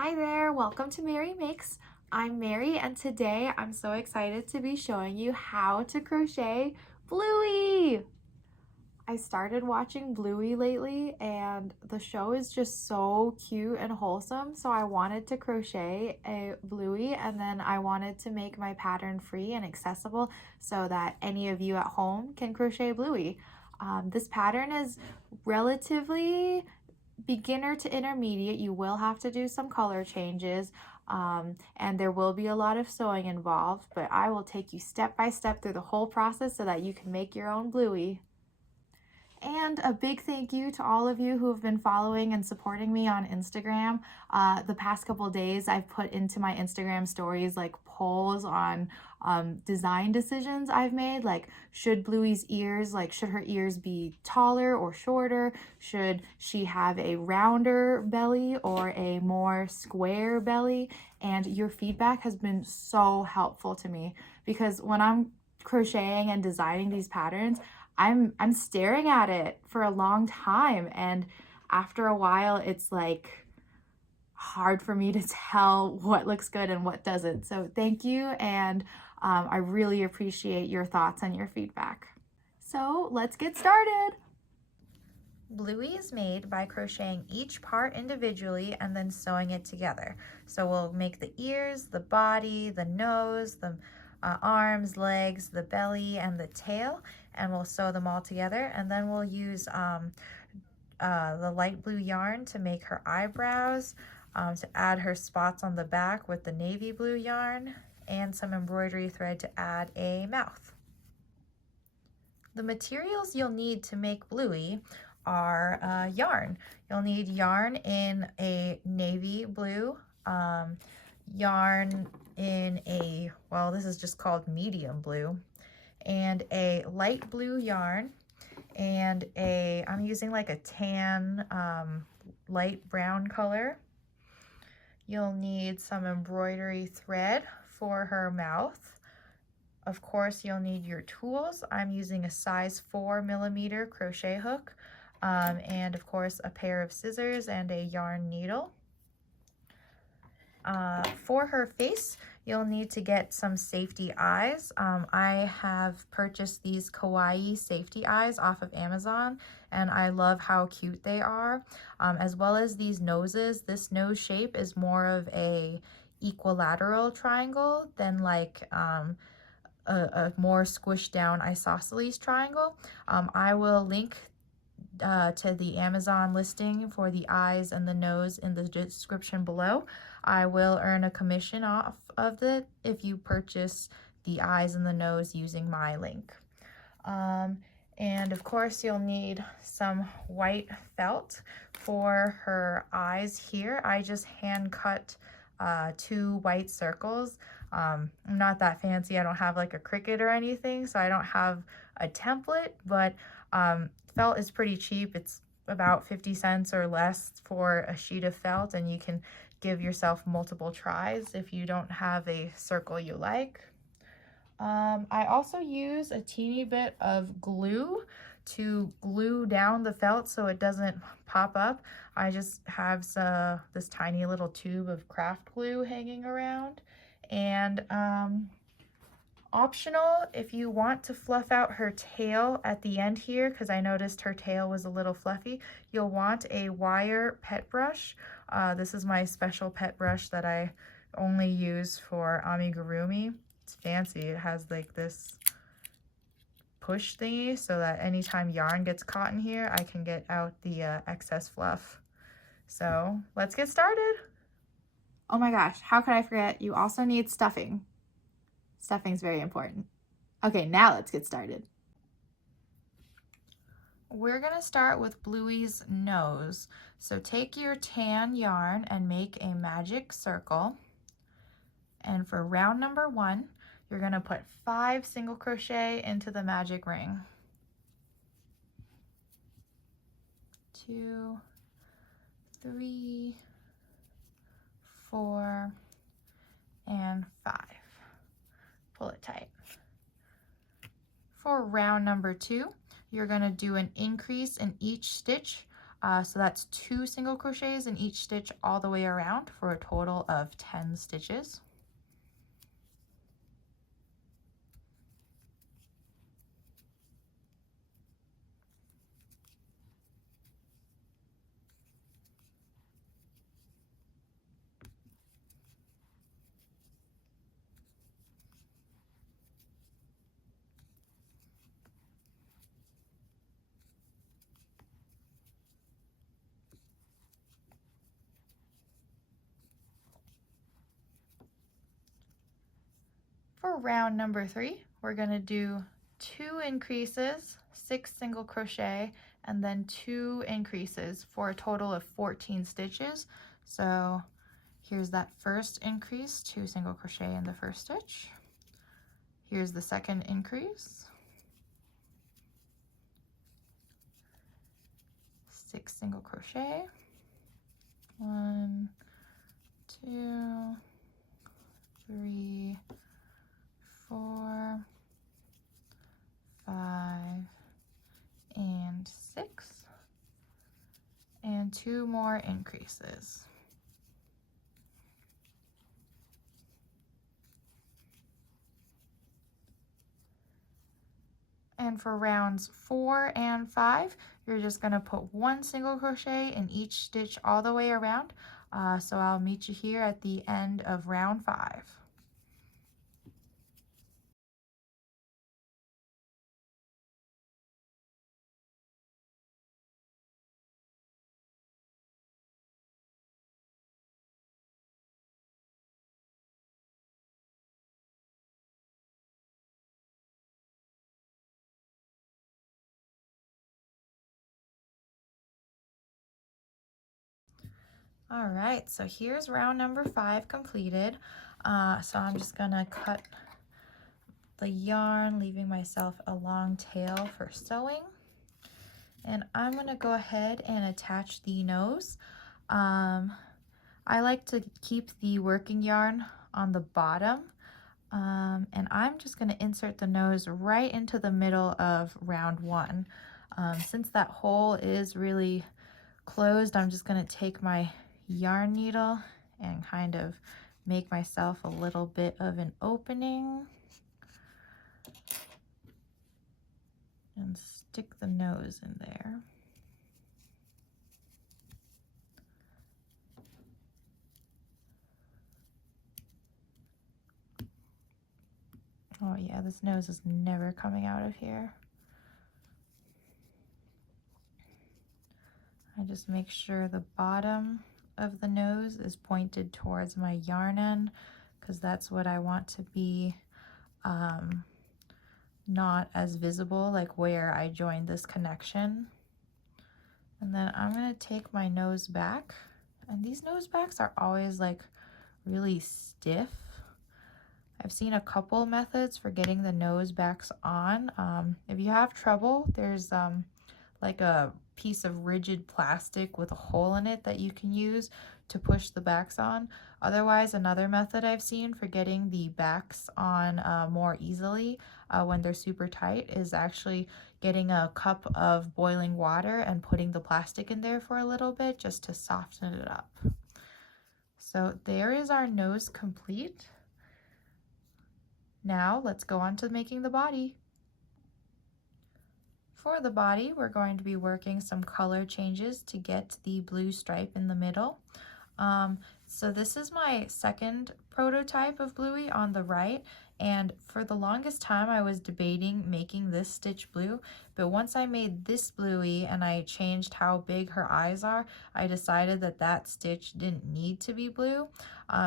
Hi there, welcome to MerryMakes. I'm Mary and today I'm so excited to be showing you how to crochet Bluey. I started watching Bluey lately and the show is just so cute and wholesome, so I wanted to crochet a Bluey and then I wanted to make my pattern free and accessible so that any of you at home can crochet Bluey. This pattern is relatively beginner to intermediate. You will have to do some color changes and there will be a lot of sewing involved, but I will take you step by step through the whole process so that you can make your own Bluey. And a big thank you to all of you who have been following and supporting me on Instagram. The past couple days I've put into my Instagram stories like polls on design decisions I've made, like should Bluey's ears, should her ears be taller or shorter? Should she have a rounder belly or a more square belly? And your feedback has been so helpful to me because when I'm crocheting and designing these patterns, I'm staring at it for a long time, and after a while it's like hard for me to tell what looks good and what doesn't. So thank you, and I really appreciate your thoughts and your feedback. So let's get started. Bluey is made by crocheting each part individually and then sewing it together. So we'll make the ears, the body, the nose, the arms, legs, the belly, and the tail, and we'll sew them all together. And then we'll use the light blue yarn to make her eyebrows, to add her spots on the back with the navy blue yarn, and some embroidery thread to add a mouth. The materials you'll need to make Bluey are yarn. You'll need yarn in a navy blue, yarn in a, well, this is just called medium blue, and a light blue yarn, and I'm using like a tan, light brown color. You'll need some embroidery thread for her mouth. Of course, you'll need your tools. I'm using a size 4mm crochet hook, and of course a pair of scissors and a yarn needle. For her face, you'll need to get some safety eyes. I have purchased these kawaii safety eyes off of Amazon, and I love how cute they are, as well as these noses. This nose shape is more of a equilateral triangle than like a more squished down isosceles triangle. I will link to the Amazon listing for the eyes and the nose in the description below. I will earn a commission off of it if you purchase the eyes and the nose using my link. And of course you'll need some white felt for her eyes here. I just hand cut 2 white circles. I'm not that fancy. I don't have like a Cricut or anything, so I don't have a template, but felt is pretty cheap. It's about 50 cents or less for a sheet of felt, and you can give yourself multiple tries if you don't have a circle you like. I also use a teeny bit of glue to glue down the felt so it doesn't pop up. I just have this tiny little tube of craft glue hanging around. And optional, if you want to fluff out her tail at the end here, because I noticed her tail was a little fluffy, you'll want a wire pet brush. This is my special pet brush that I only use for amigurumi. It's fancy. It has like this push thingy so that anytime yarn gets caught in here, I can get out the excess fluff. So let's get started. Oh my gosh, how could I forget? You also need stuffing. Stuffing is very important. Okay, now let's get started. We're gonna start with Bluey's nose. So take your tan yarn and make a magic circle. And for round number 1, you're gonna put 5 single crochet into the magic ring. 2, 3, 4, and 5. Pull it tight. For round number 2, you're going to do an increase in each stitch So that's 2 single crochets in each stitch all the way around for a total of 10 stitches. For round number 3, we're going to do 2 increases, 6 single crochet, and then 2 increases for a total of 14 stitches. So here's that first increase, 2 single crochet in the first stitch. Here's the second increase, 6 single crochet, 1, 2, 3, 4, 5, and 6, and 2 more increases. And for rounds 4 and 5, you're just going to put 1 single crochet in each stitch all the way around. So I'll meet you here at the end of round 5. All right, so here's round number 5 completed. So I'm just gonna cut the yarn, leaving myself a long tail for sewing. And I'm gonna go ahead and attach the nose. I like to keep the working yarn on the bottom. And I'm just gonna insert the nose right into the middle of round 1. Since that hole is really closed, I'm just gonna take my yarn needle and kind of make myself a little bit of an opening and stick the nose in there. Oh yeah, this nose is never coming out of here. I just make sure the bottom of the nose is pointed towards my yarn end, because that's what I want to be not as visible, like where I joined this connection. And then I'm going to take my nose back, and these nose backs are always like really stiff. I've seen a couple methods for getting the nose backs on. If you have trouble, there's like a piece of rigid plastic with a hole in it that you can use to push the backs on. Otherwise, another method I've seen for getting the backs on more easily when they're super tight is actually getting a cup of boiling water and putting the plastic in there for a little bit just to soften it up. So there is our nose complete. Now let's go on to making the body. For the body, we're going to be working some color changes to get the blue stripe in the middle. So this is my second prototype of Bluey on the right, and for the longest time I was debating making this stitch blue, but once I made this Bluey and I changed how big her eyes are, I decided that that stitch didn't need to be blue.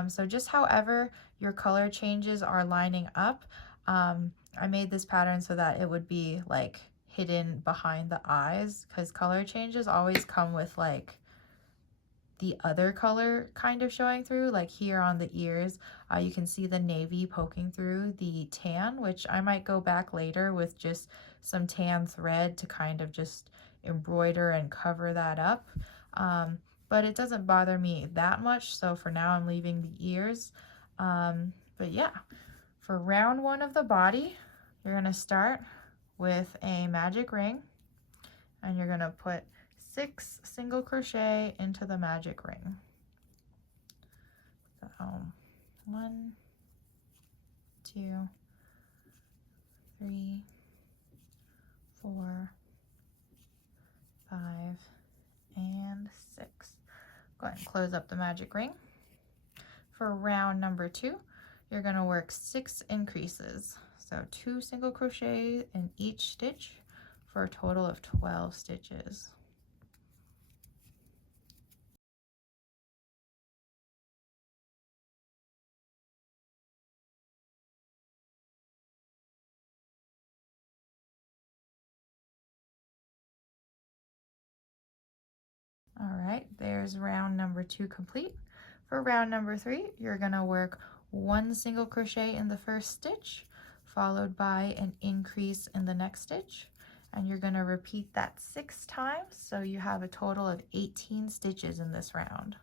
So just however your color changes are lining up, I made this pattern so that it would be like hidden behind the eyes, because color changes always come with like the other color kind of showing through. Like here on the ears, you can see the navy poking through the tan, which I might go back later with just some tan thread to kind of just embroider and cover that up. But it doesn't bother me that much, so for now I'm leaving the ears. But yeah, for round 1 of the body, you're going to start with a magic ring, and you're going to put 6 single crochet into the magic ring. So 1, 2, 3, 4, 5, and 6. Go ahead and close up the magic ring. For round number 2, you're going to work 6 increases. So 2 single crochet in each stitch for a total of 12 stitches. All right, there's round number 2 complete. For round number 3, you're going to work 1 single crochet in the first stitch, followed by an increase in the next stitch. And you're going to repeat that 6 times, so you have a total of 18 stitches in this round.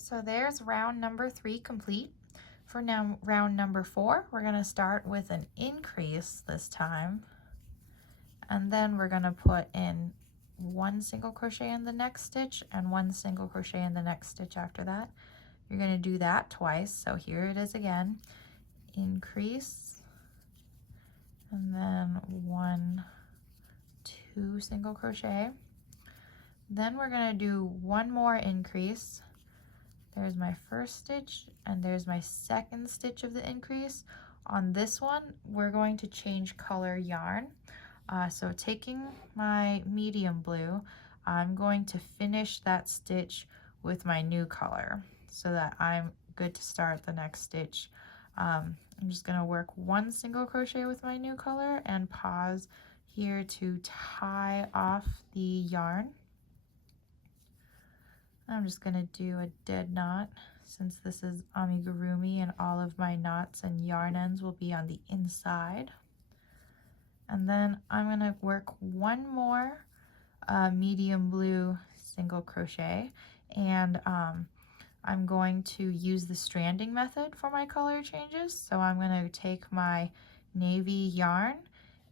So there's round number 3 complete. For now, round number 4, we're going to start with an increase this time, and then we're going to put in 1 single crochet in the next stitch and 1 single crochet in the next stitch after that. You're going to do that twice, so here it is again. Increase, and then 1, 2 single crochet. Then we're going to do 1 more increase. There's my first stitch, and there's my second stitch of the increase. On this one, we're going to change color yarn. So taking my medium blue, I'm going to finish that stitch with my new color so that I'm good to start the next stitch. I'm just going to work 1 single crochet with my new color and pause here to tie off the yarn. I'm just going to do a dead knot since this is amigurumi and all of my knots and yarn ends will be on the inside. And then I'm going to work 1 more medium blue single crochet, and I'm going to use the stranding method for my color changes. So I'm going to take my navy yarn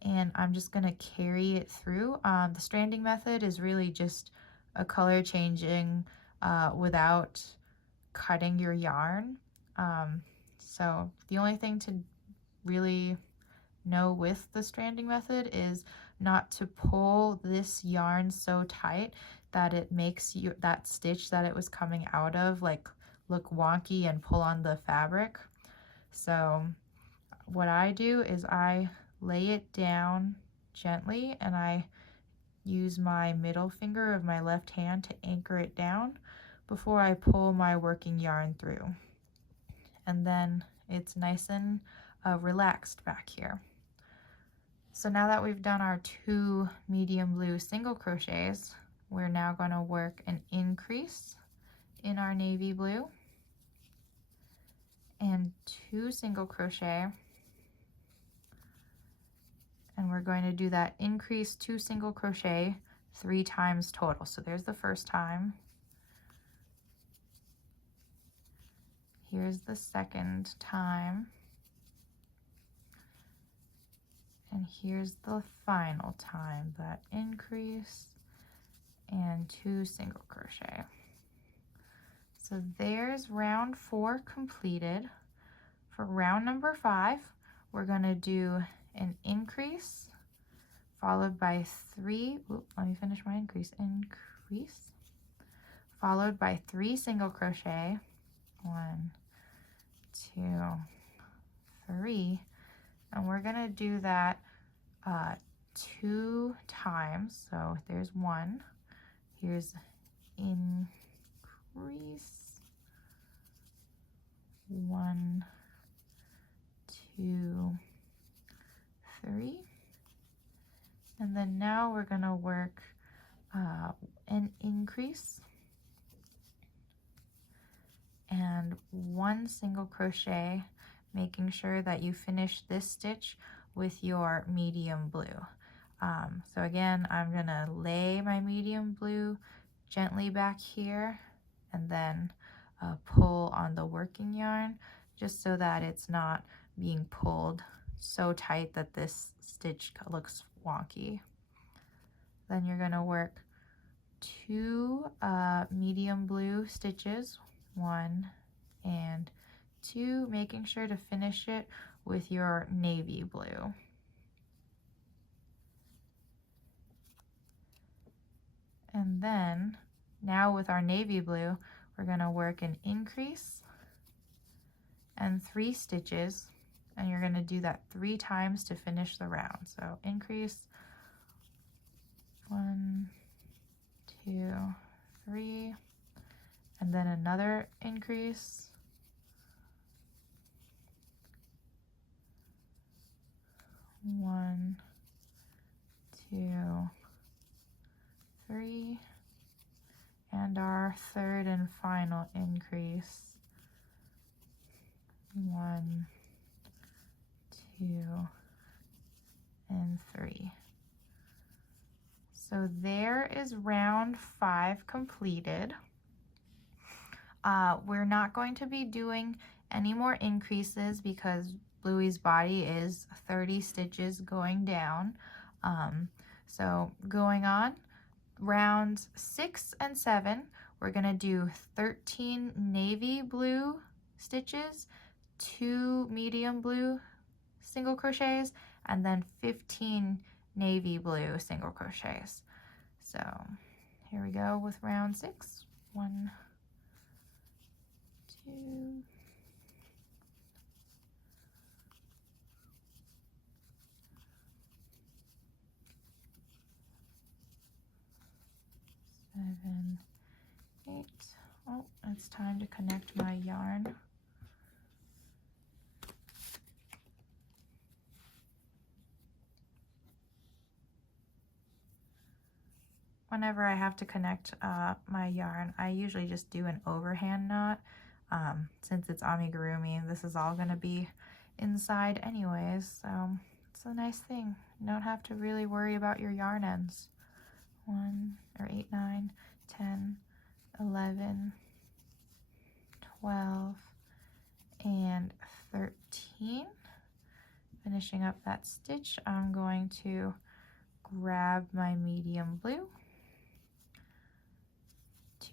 and I'm just going to carry it through. The stranding method is really just a color changing without cutting your yarn. So the only thing to really know with the stranding method is not to pull this yarn so tight that it makes that stitch that it was coming out of like look wonky and pull on the fabric. So what I do is I lay it down gently and I use my middle finger of my left hand to anchor it down before I pull my working yarn through. And then it's nice and relaxed back here. So now that we've done our 2 medium blue single crochets, we're now going to work an increase in our navy blue and 2 single crochet, and we're going to do that increase 2 single crochet 3 times total. So there's the first time. Here's the second time. And here's the final time, that increase and 2 single crochet. So there's round 4 completed. For round number 5, we're going to do an increase followed by 3, let me finish my increase, followed by 3 single crochet, 1, 2, 3, and we're going to do that 2 times. So there's 1, here's increase, 1, 2, 3, and then now we're going to work an increase and 1 single crochet, making sure that you finish this stitch with your medium blue. So again, I'm gonna lay my medium blue gently back here and then pull on the working yarn just so that it's not being pulled so tight that this stitch looks wonky. Then you're gonna work 2 medium blue stitches, 1 and 2, making sure to finish it with your navy blue. And then now with our navy blue, we're going to work an increase and 3 stitches, and you're going to do that 3 times to finish the round. So increase, 1, 2, 3, and then another increase, 1, 2, 3, and our third and final increase, 1, 2, and 3. So there is round 5 completed. We're not going to be doing any more increases because Bluey's body is 30 stitches going down. So going on, rounds 6 and 7, we're going to do 13 navy blue stitches, 2 medium blue single crochets, and then 15 navy blue single crochets. So here we go with round 6. 1, 2, 7, 8. Oh, it's time to connect my yarn. Whenever I have to connect my yarn, I usually just do an overhand knot. Since it's amigurumi, this is all going to be inside anyways, so it's a nice thing. You don't have to really worry about your yarn ends. 8, 9, 10, 11, 12, and 13. Finishing up that stitch, I'm going to grab my medium blue,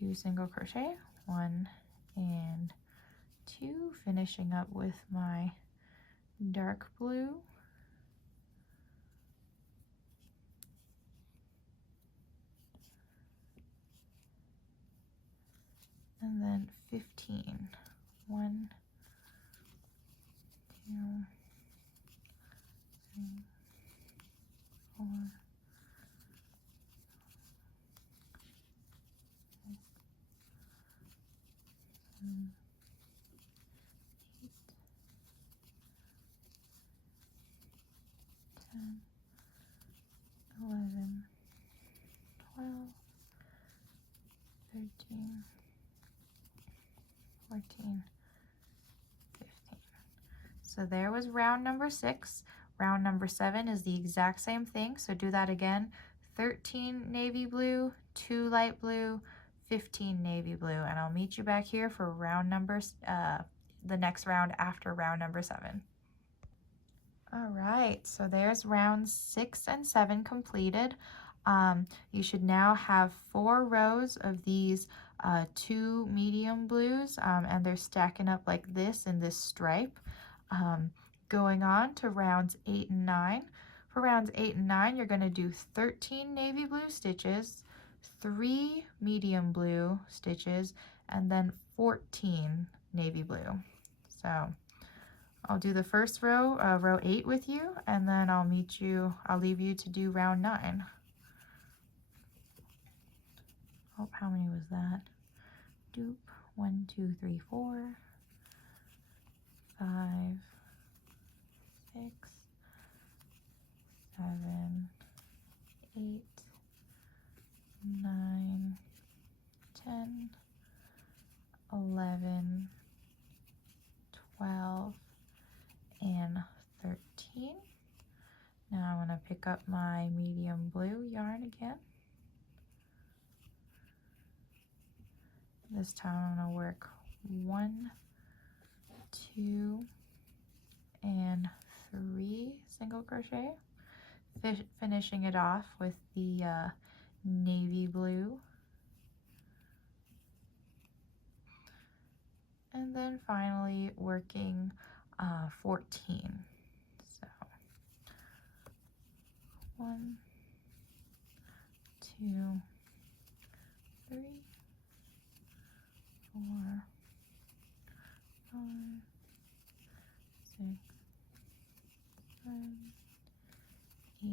2 single crochet, 1 and 2, finishing up with my dark blue, and then 15, 1, 2, 3, 4, 7, 8, 10, 11, 12, 13, 14, 15. So there was round number 6. Round number 7 is the exact same thing, so do that again. 13 navy blue, 2 light blue, 15 navy blue, and I'll meet you back here for round numbers, the next round after round number 7. All right, so there's rounds 6 and 7 completed. You should now have 4 rows of these 2 medium blues, and they're stacking up like this in this stripe. Going on to rounds 8 and 9. For rounds 8 and 9, you're going to do 13 navy blue stitches, 3 medium blue stitches, and then 14 navy blue. So I'll do the first row, row 8 with you, and then I'll leave you to do round 9. Oh, how many was that? Doop. 1, 2, 3, 4, 5, 6, 7, 8, 9, 10, 11, 12, and 13. gonna pick up my medium blue yarn again. This time I'm gonna work 1, 2, and 3 single crochet, finishing it off with the navy blue, and then finally working 14. So 1, 2, 3, 4, 5, 6, 7, 8,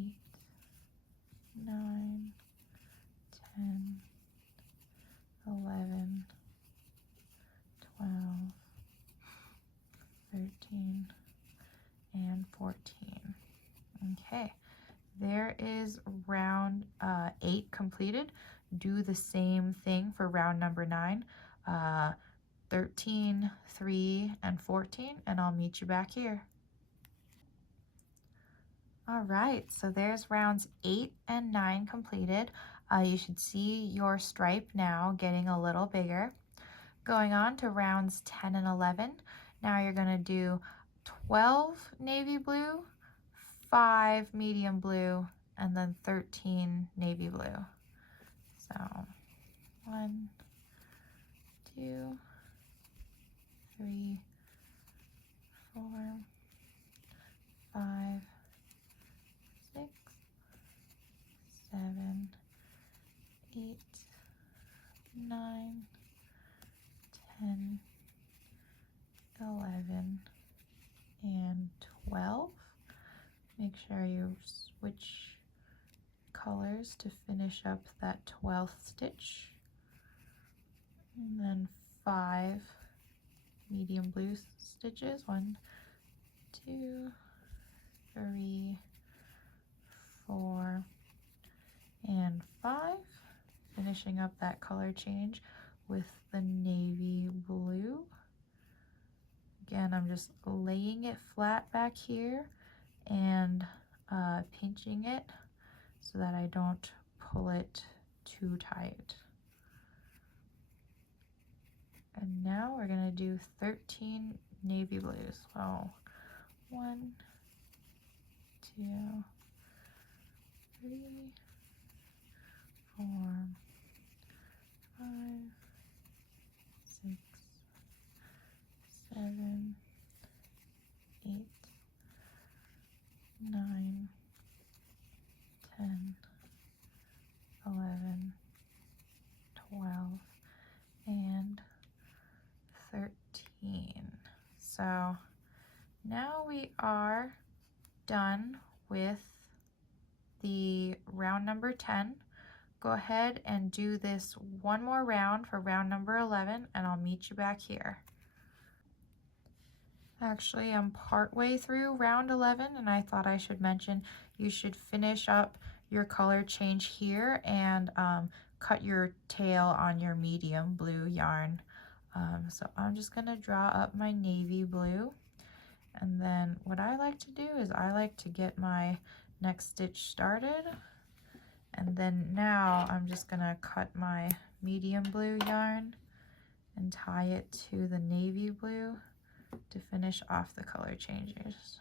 9, 10, 11, 12, 13, and 14. Okay, there is round 8 completed. Do the same thing for round number 9, 13, 3, and 14, and I'll meet you back here. All right, so there's rounds 8 and 9 completed. You should see your stripe now getting a little bigger. Going on to rounds 10 and 11. Now you're going to do 12 navy blue, 5 medium blue, and then 13 navy blue. So 1, 2, 3, 4, 5, 6, 7, 8, 9, 10, 11, and 12. Make sure you switch colors to finish up that 12th stitch. And then 5 medium blue stitches. 1, 2, 3, 4, and 5. Finishing up that color change with the navy blue. Again, I'm just laying it flat back here and pinching it so that I don't pull it too tight. And now we're going to do 13 navy blues. So 1, 2, 3, 4, 5, 6, 7, 8, 9, 10, 11, 12, and 13. So now we are done with the round number 10. Go ahead and do this one more round for round number 11, and I'll meet you back here. Actually, I'm partway through round 11, and I thought I should mention you should finish up your color change here and cut your tail on your medium blue yarn. So I'm just going to draw up my navy blue, and then what I like to do is I like to get my next stitch started, and then now I'm just going to cut my medium blue yarn and tie it to the navy blue to finish off the color changes.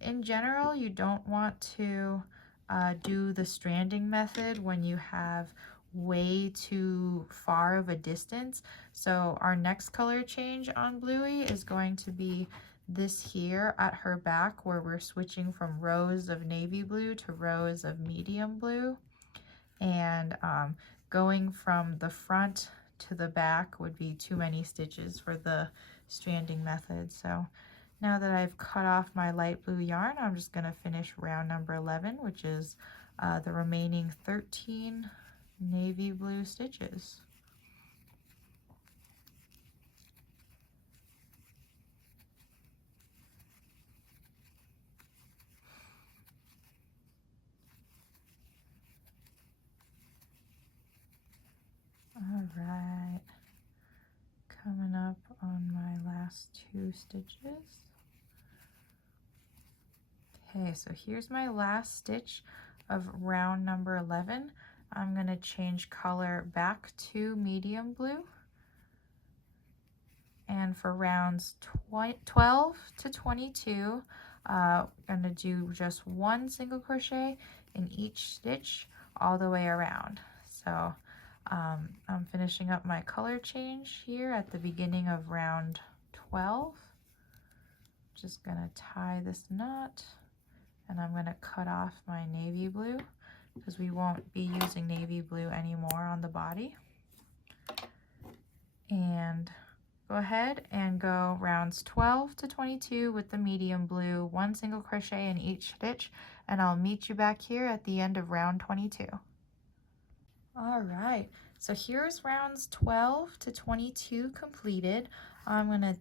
In general, you don't want to do the stranding method when you have way too far of a distance. So our next color change on Bluey is going to be this here at her back, where we're switching from rows of navy blue to rows of medium blue, and going from the front to the back would be too many stitches for the stranding method. So now that I've cut off my light blue yarn, I'm just going to finish round number 11, which is the remaining 13 navy blue stitches. All right, coming up on my last 2 stitches. Okay, so here's my last stitch of round number 11. I'm going to change color back to medium blue. And for rounds 12 to 22, I'm going to do just one single crochet in each stitch all the way around. So I'm finishing up my color change here at the beginning of round 12. Just going to tie this knot, and I'm going to cut off my navy blue because we won't be using navy blue anymore on the body. And go ahead and go rounds 12 to 22 with the medium blue, one single crochet in each stitch, and I'll meet you back here at the end of round 22. All right, so here's rounds 12 to 22 completed. I'm going to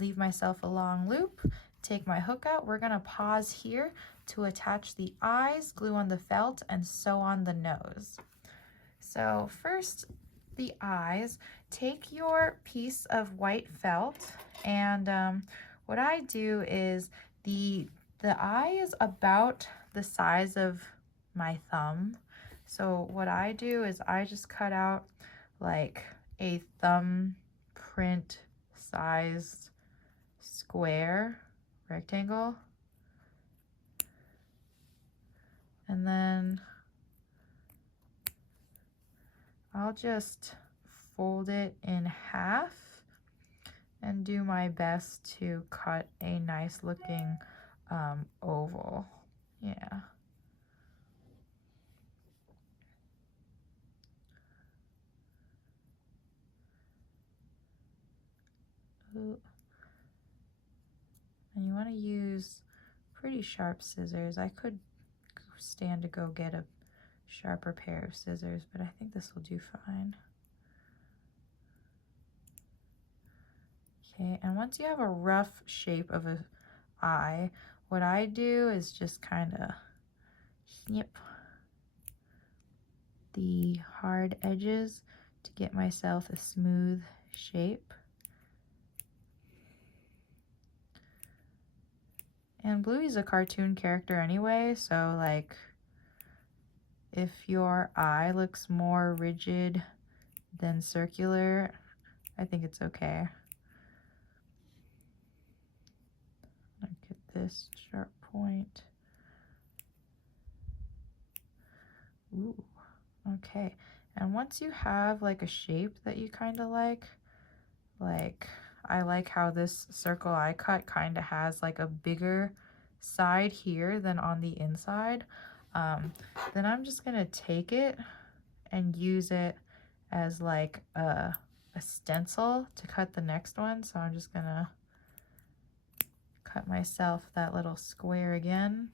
leave myself a long loop, take my hook out. We're going to pause here to attach the eyes, glue on the felt, and sew on the nose. So first, the eyes. Take your piece of white felt, and what I do is the eye is about the size of my thumb. So what I do is I just cut out like a thumb print sized square rectangle, and then I'll just fold it in half and do my best to cut a nice looking oval. Yeah. Ooh. And you want to use pretty sharp scissors. I could stand to go get a sharper pair of scissors, but I think this will do fine. Okay, and once you have a rough shape of an eye, what I do is just kind of snip the hard edges to get myself a smooth shape. And Bluey's a cartoon character anyway, so like if your eye looks more rigid than circular, I think it's okay. I'll get this sharp point. Ooh, okay. And once you have like a shape that you kind of like I like how this circle I cut kind of has like a bigger side here than on the inside, then I'm just gonna take it and use it as like a stencil to cut the next one. So I'm just gonna cut myself that little square again,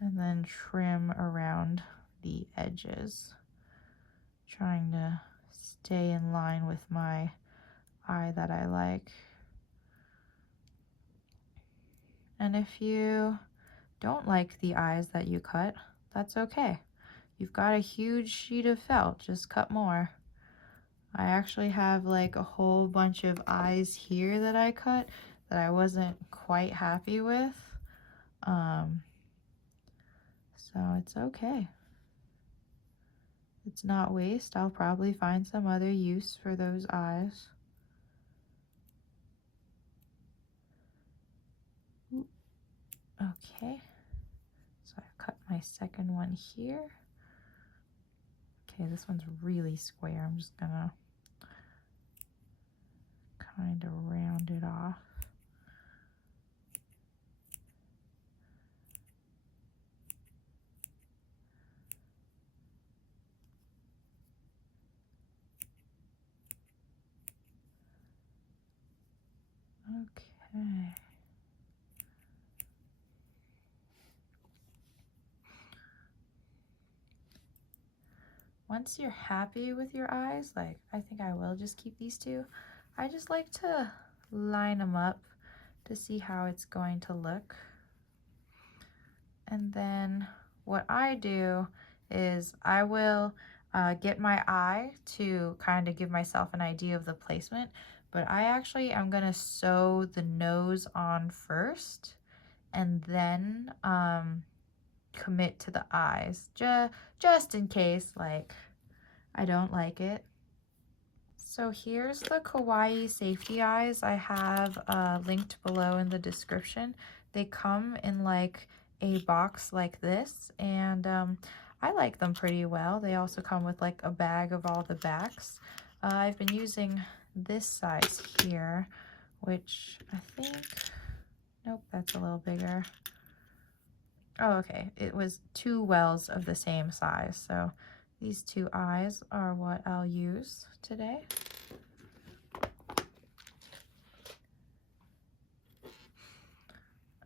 and then trim around the edges, trying to stay in line with my eye that I like. And if you don't like the eyes that you cut, that's okay. You've got a huge sheet of felt, just cut more. I actually have like a whole bunch of eyes here that I cut that I wasn't quite happy with. So it's okay. It's not waste. I'll probably find some other use for those eyes. Ooh. Okay, so I've cut my second one here. Okay, this one's really square. I'm just gonna kind of round it off. Okay. Once you're happy with your eyes, like I think I will just keep these two, I just like to line them up to see how it's going to look. And then what I do is I will get my eye to kind of give myself an idea of the placement, but I actually am gonna sew the nose on first and then commit to the eyes, just in case like I don't like it. So here's the kawaii safety eyes I have linked below in the description. They come in like a box like this, and I like them pretty well. They also come with like a bag of all the backs. I've been using this size here, which I think, nope, that's a little bigger. Oh, okay, it was 2 wells of the same size, so these 2 eyes are what I'll use today.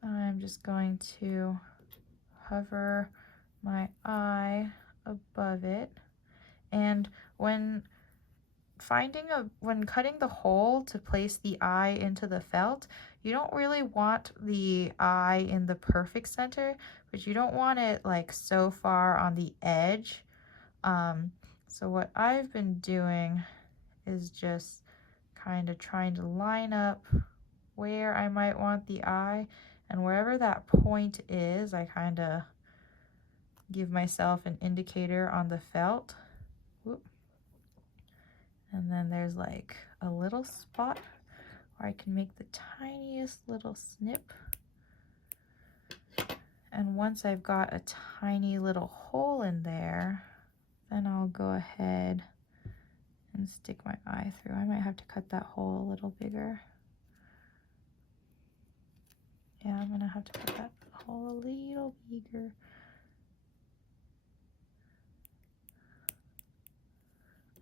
I'm just going to hover my eye above it, and when cutting the hole to place the eye into the felt, you don't really want the eye in the perfect center, but you don't want it like so far on the edge. So what I've been doing is just kind of trying to line up where I might want the eye, and wherever that point is, I kind of give myself an indicator on the felt. Whoop. And then there's like a little spot where I can make the tiniest little snip. And once I've got a tiny little hole in there, then I'll go ahead and stick my eye through. I might have to cut that hole a little bigger. Yeah, I'm gonna have to cut that hole a little bigger.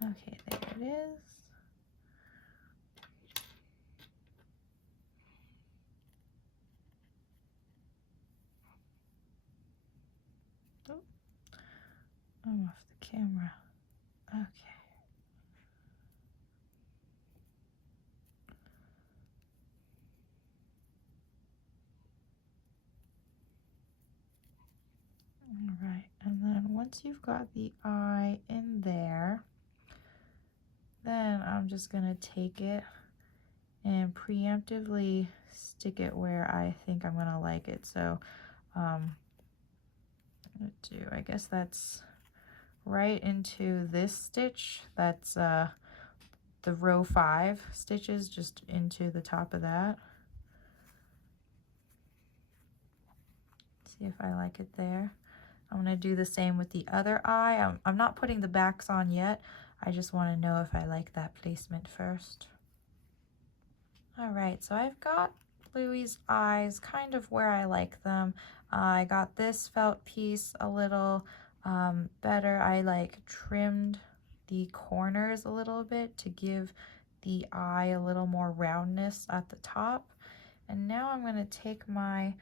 Okay, there it is. Oh, I'm off the camera. Okay. All right, and then once you've got the eye in there, then I'm just gonna take it and preemptively stick it where I think I'm gonna like it. So I'm gonna do, I guess that's right into this stitch. That's the row 5 stitches, just into the top of that. See if I like it there. I'm gonna do the same with the other eye. I'm not putting the backs on yet. I just want to know if I like that placement first. All right, so I've got Bluey's eyes kind of where I like them. I got this felt piece a little better. I like trimmed the corners a little bit to give the eye a little more roundness at the top. And now I'm going to take my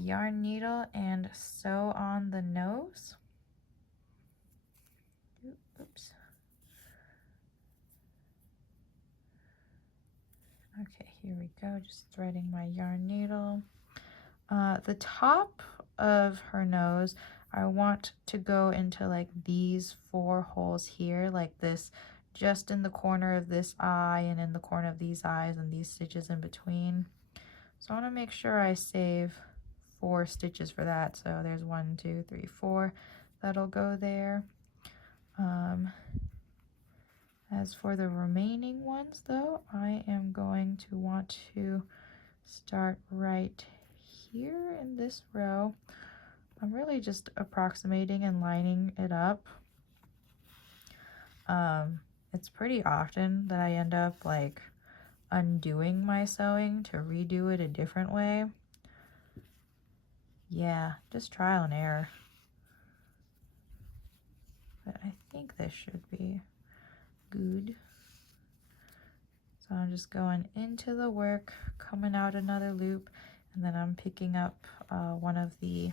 yarn needle and sew on the nose. Oops. Okay, here we go, just threading my yarn needle. The top of her nose, I want to go into like these 4 holes here, like this, just in the corner of this eye and in the corner of these eyes and these stitches in between. So I want to make sure I save 4 stitches for that. So there's 1, 2, 3, 4 that'll go there. As for the remaining ones though, I am going to want to start right here in this row. I'm really just approximating and lining it up. It's pretty often that I end up like undoing my sewing to redo it a different way. Yeah, just trial and error. But I think this should be good. So I'm just going into the work, coming out another loop, and then I'm picking up one of the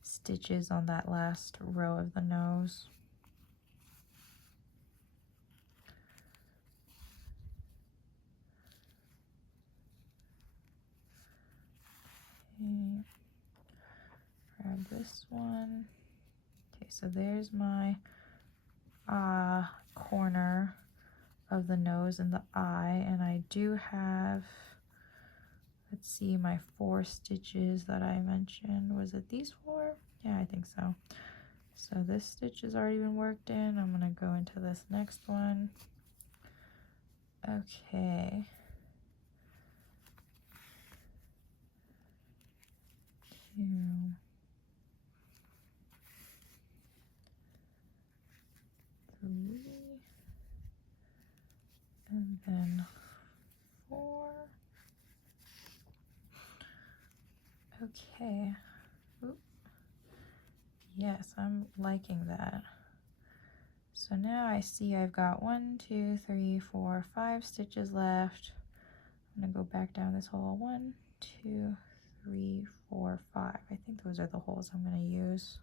stitches on that last row of the nose. Okay. Grab this one. Okay, so there's my corner of the nose and the eye, and I do have, let's see, my 4 stitches that I mentioned. Was it these 4? Yeah, I think so. So this stitch has already been worked in. I'm gonna go into this next one. Okay. 2, 3, and then 4. Okay. Oop. Yes, I'm liking that. So now I see I've got 1, 2, 3, 4, 5 stitches left. I'm gonna go back down this hole. 1, 2, 3, 4, 5. I think those are the holes I'm gonna use.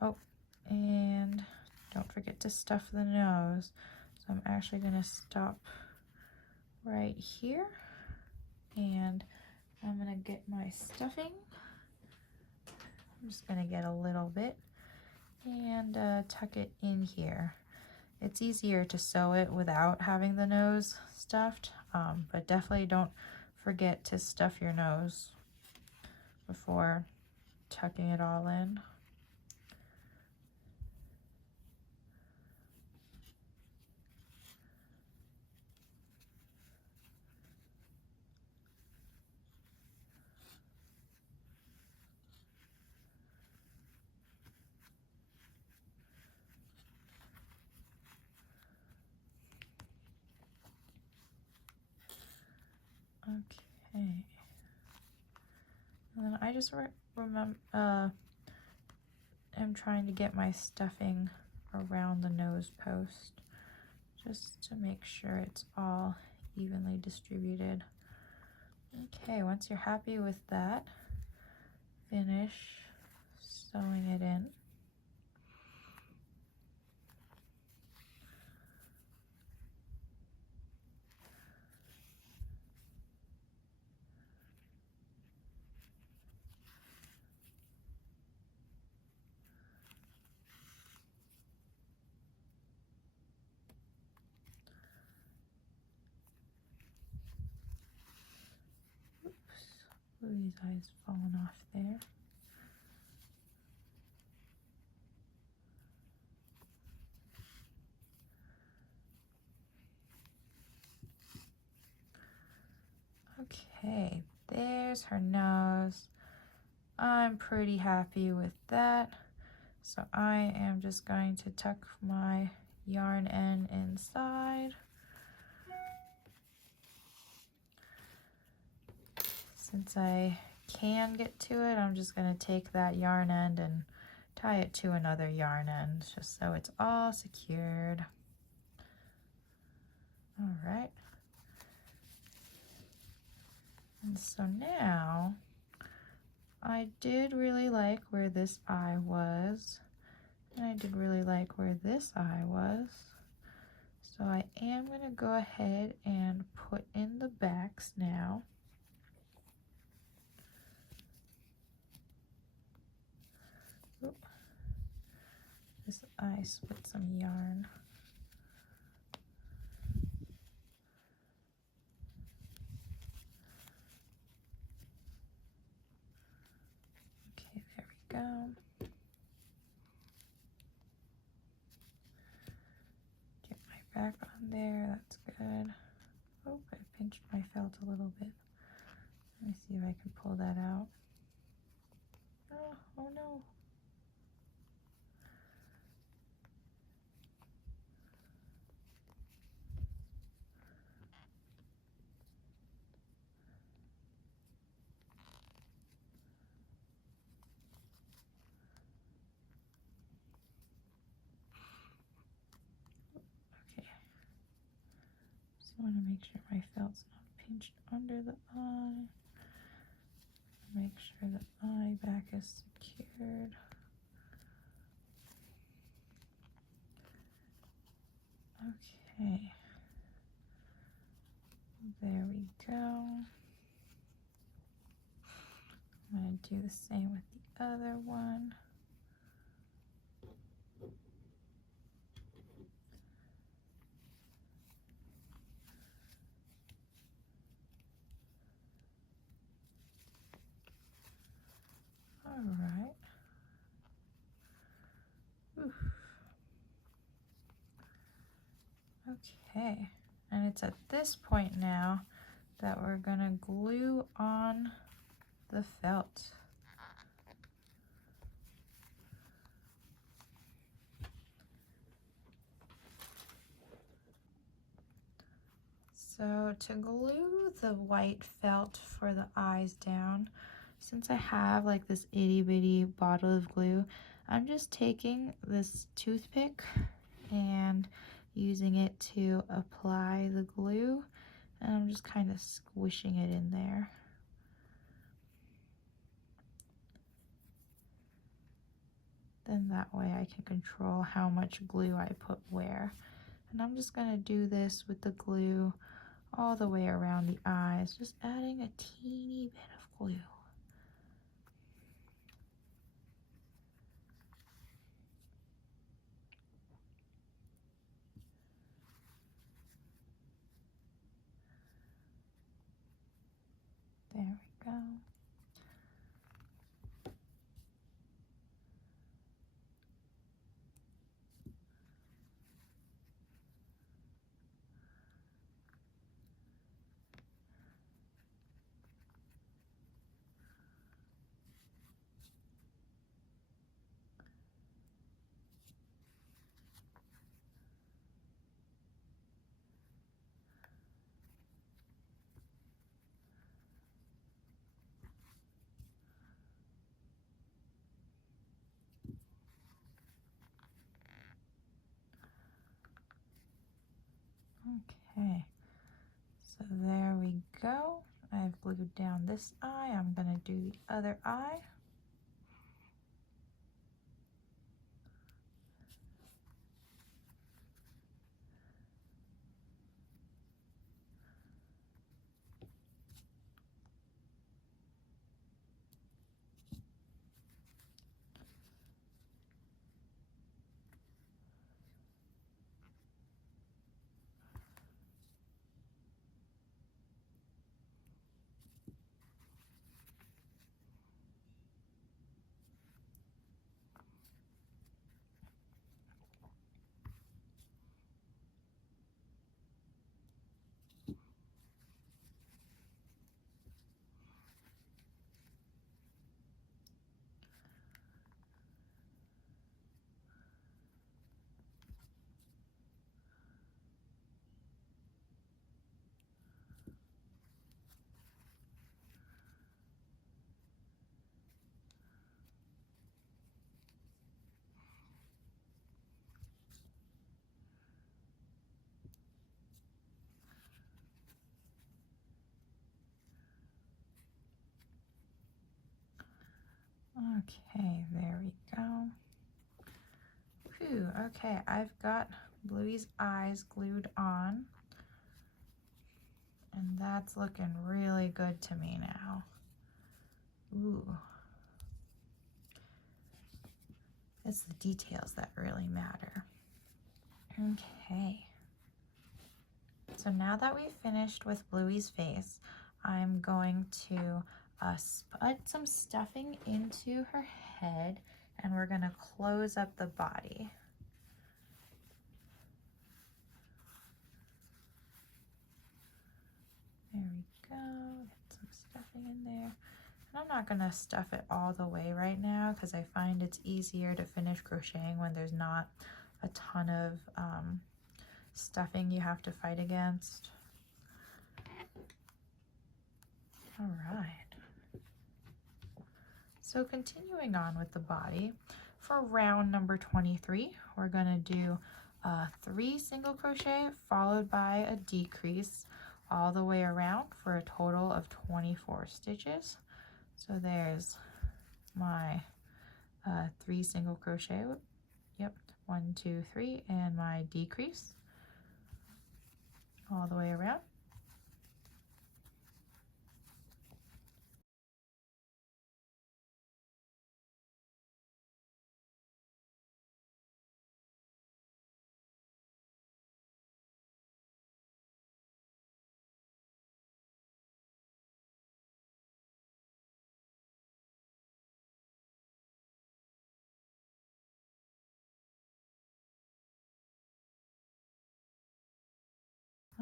Oh, and don't forget to stuff the nose. So I'm actually gonna stop right here, and I'm gonna get my stuffing. I'm just gonna get a little bit and tuck it in here. It's easier to sew it without having the nose stuffed, but definitely don't forget to stuff your nose before tucking it all in. Okay. And then I just remember, I'm trying to get my stuffing around the nose post just to make sure it's all evenly distributed. Okay, once you're happy with that, finish sewing it in. Bluey's eye's fallen off there. Okay, there's her nose. I'm pretty happy with that. So I am just going to tuck my yarn end inside. Since I can get to it, I'm just going to take that yarn end and tie it to another yarn end just so it's all secured. All right. And so now I did really like where this eye was, and I did really like where this eye was. So I am going to go ahead and put in the backs now. Oop. This eye split some yarn. Okay, there we go. Get my back on there, that's good. Oh, I pinched my felt a little bit. Let me see if I can pull that out. Oh no. Okay. Just want to make sure my felt's not pinched under the eye. Make sure the eye back is secured. Okay. There we go. I'm going to do the same with the other one. Okay, and it's at this point now that we're gonna glue on the felt. So to glue the white felt for the eyes down, since I have like this itty bitty bottle of glue, I'm just taking this toothpick and using it to apply the glue, and I'm just kind of squishing it in there. Then that way I can control how much glue I put where. And I'm just going to do this with the glue all the way around the eyes, just adding a teeny bit of glue. There we go. Okay, so there we go. I've glued down this eye. I'm going to do the other eye. Okay, there we go. Whew, okay, I've got Bluey's eyes glued on, and that's looking really good to me now. Ooh. It's the details that really matter. Okay. So now that we've finished with Bluey's face, I'm going to put some stuffing into her head, and we're gonna close up the body. There we go, get some stuffing in there. And I'm not gonna stuff it all the way right now because I find it's easier to finish crocheting when there's not a ton of stuffing you have to fight against. All right. So continuing on with the body, for round number 23, we're gonna do 3 single crochet followed by a decrease all the way around for a total of 24 stitches. So there's my 3 single crochet, yep, 1, 2, 3, and my decrease all the way around.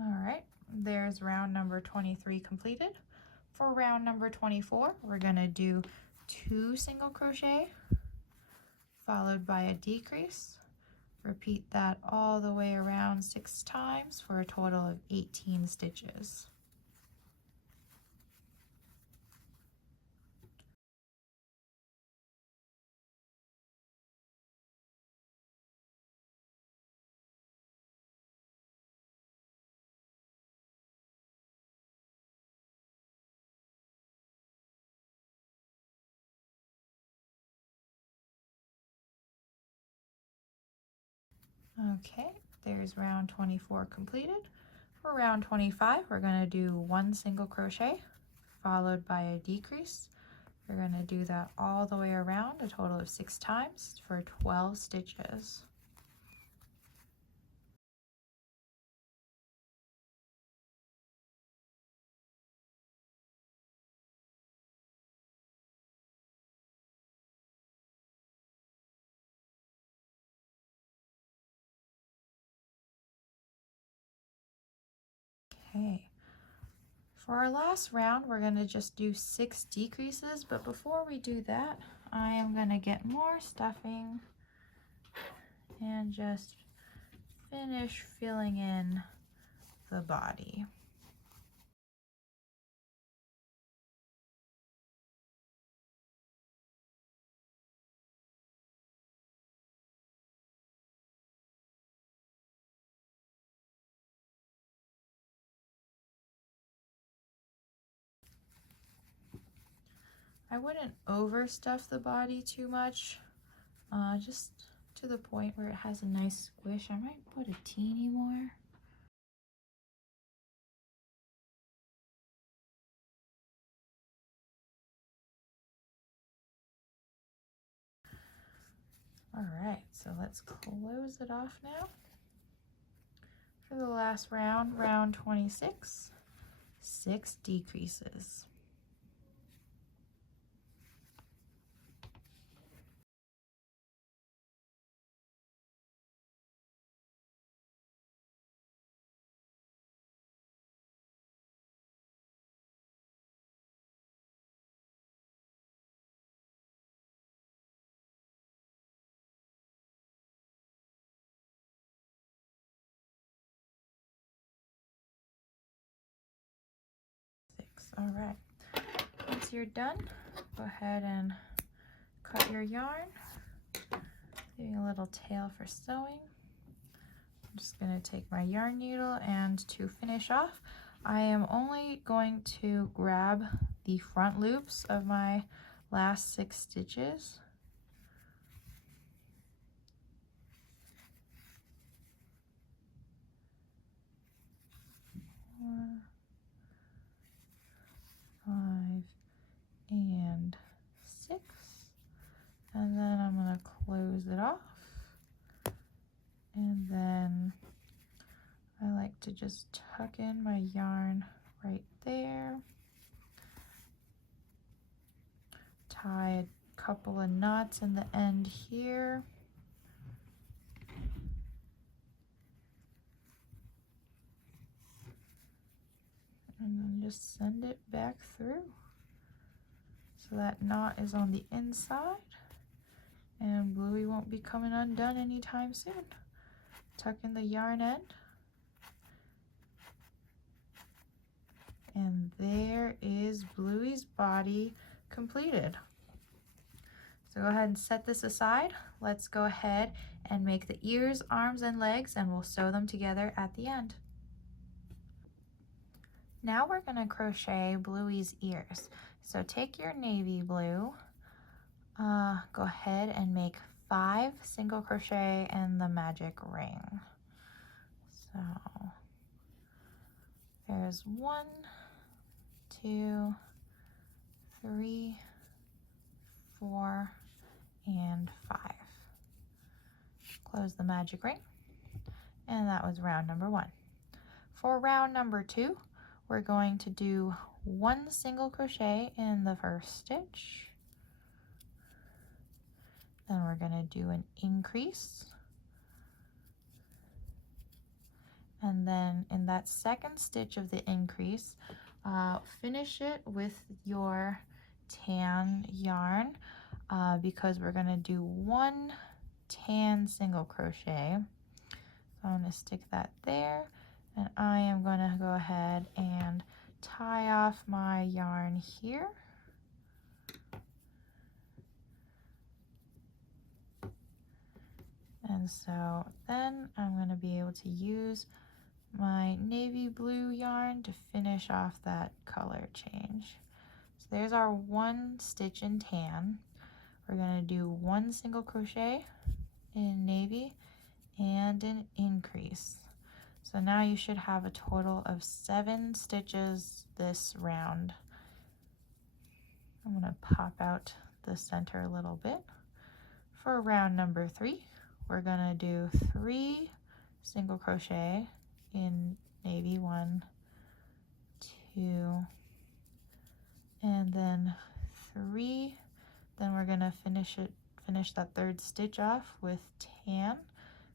All right, there's round number 23 completed. For round number 24, we're gonna do 2 single crochet followed by a decrease. Repeat that all the way around 6 times for a total of 18 stitches. Okay, there's round 24 completed. For round 25, we're going to do 1 single crochet followed by a decrease. We're going to do that all the way around a total of 6 times for 12 stitches. Okay, for our last round, we're going to just do 6 decreases, but before we do that, I am going to get more stuffing and just finish filling in the body. I wouldn't overstuff the body too much, just to the point where it has a nice squish. I might put a teeny more. All right, so let's close it off now. For the last round, round 26, 6 decreases. All right, once you're done, go ahead and cut your yarn, leaving a little tail for sewing. I'm just going to take my yarn needle, and to finish off, I am only going to grab the front loops of my last 6 stitches. Four, 5, and 6, and then I'm going to close it off, and then I like to just tuck in my yarn right there, tie a couple of knots in the end here, and then just send it back through. So that knot is on the inside, and Bluey won't be coming undone anytime soon. Tuck in the yarn end, and there is Bluey's body completed. So go ahead and set this aside. Let's go ahead and make the ears, arms, and legs, and we'll sew them together at the end. Now we're going to crochet Bluey's ears. So take your navy blue, go ahead and make 5 single crochet in the magic ring. So there's 1, 2, 3, 4, and 5. Close the magic ring, and that was round number 1. For round number 2, we're going to do 1 single crochet in the first stitch. Then we're going to do an increase. And then in that second stitch of the increase, finish it with your tan yarn because we're going to do 1 tan single crochet. So I'm going to stick that there, and I am going to go ahead and tie off my yarn here. And so then I'm going to be able to use my navy blue yarn to finish off that color change. So there's our 1 stitch in tan. We're going to do 1 single crochet in navy and an increase. So now you should have a total of 7 stitches this round. I'm going to pop out the center a little bit. For round number 3, we're going to do 3 single crochet in navy, 1, 2, and then 3. Then we're going to finish that 3rd stitch off with tan,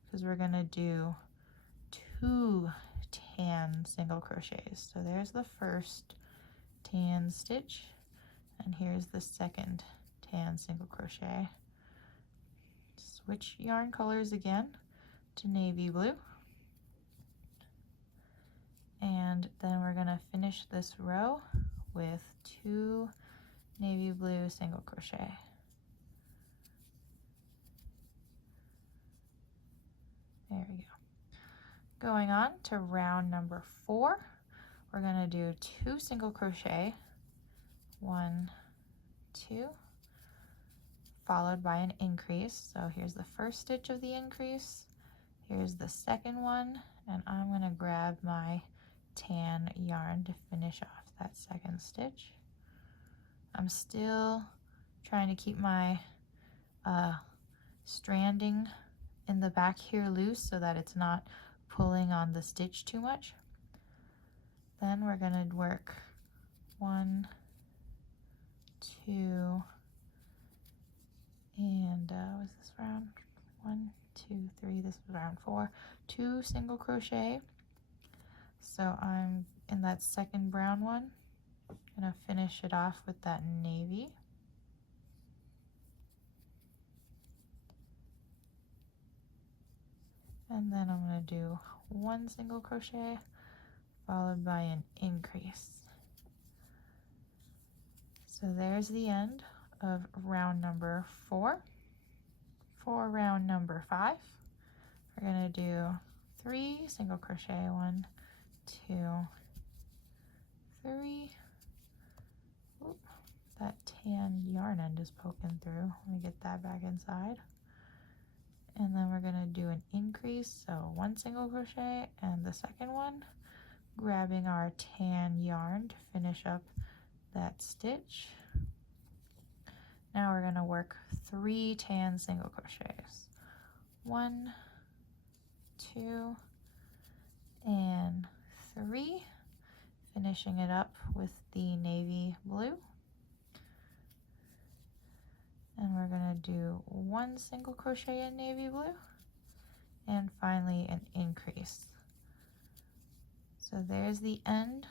because we're going to do 2 tan single crochets. So there's the first tan stitch, and here's the second tan single crochet. Switch yarn colors again to navy blue, and then we're going to finish this row with 2 navy blue single crochet. There we go. Going on to round number 4, we're going to do 2 single crochet, 1, 2, followed by an increase. So here's the first stitch of the increase, here's the second one, and I'm going to grab my tan yarn to finish off that second stitch. I'm still trying to keep my stranding in the back here loose so that it's not pulling on the stitch too much. Then we're going to work 1, 2, and was this round 1, 2, 3, this was round 4, 2 single crochet. So I'm in that second brown one, gonna finish it off with that navy. And then I'm going to do 1 single crochet followed by an increase. So there's the end of round number 4. For round number 5, we're going to do 3 single crochet, 1, 2, 3. Oop, that tan yarn end is poking through. Let me get that back inside. And then we're going to do an increase, so 1 single crochet and the second one, grabbing our tan yarn to finish up that stitch. Now we're going to work 3 tan single crochets, 1, 2, and 3, finishing it up with the navy blue. And we're going to do 1 single crochet in navy blue, and finally an increase. So there's the end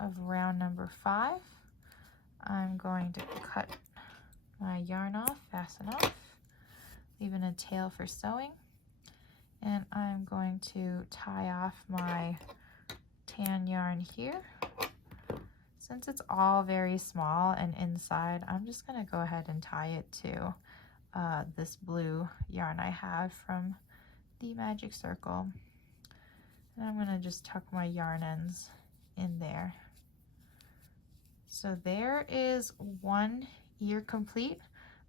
of round number 5. I'm going to cut my yarn off, fasten off, leaving a tail for sewing. And I'm going to tie off my tan yarn here. Since it's all very small and inside, I'm just going to go ahead and tie it to this blue yarn I have from the Magic Circle. And I'm going to just tuck my yarn ends in there. So there is one ear complete.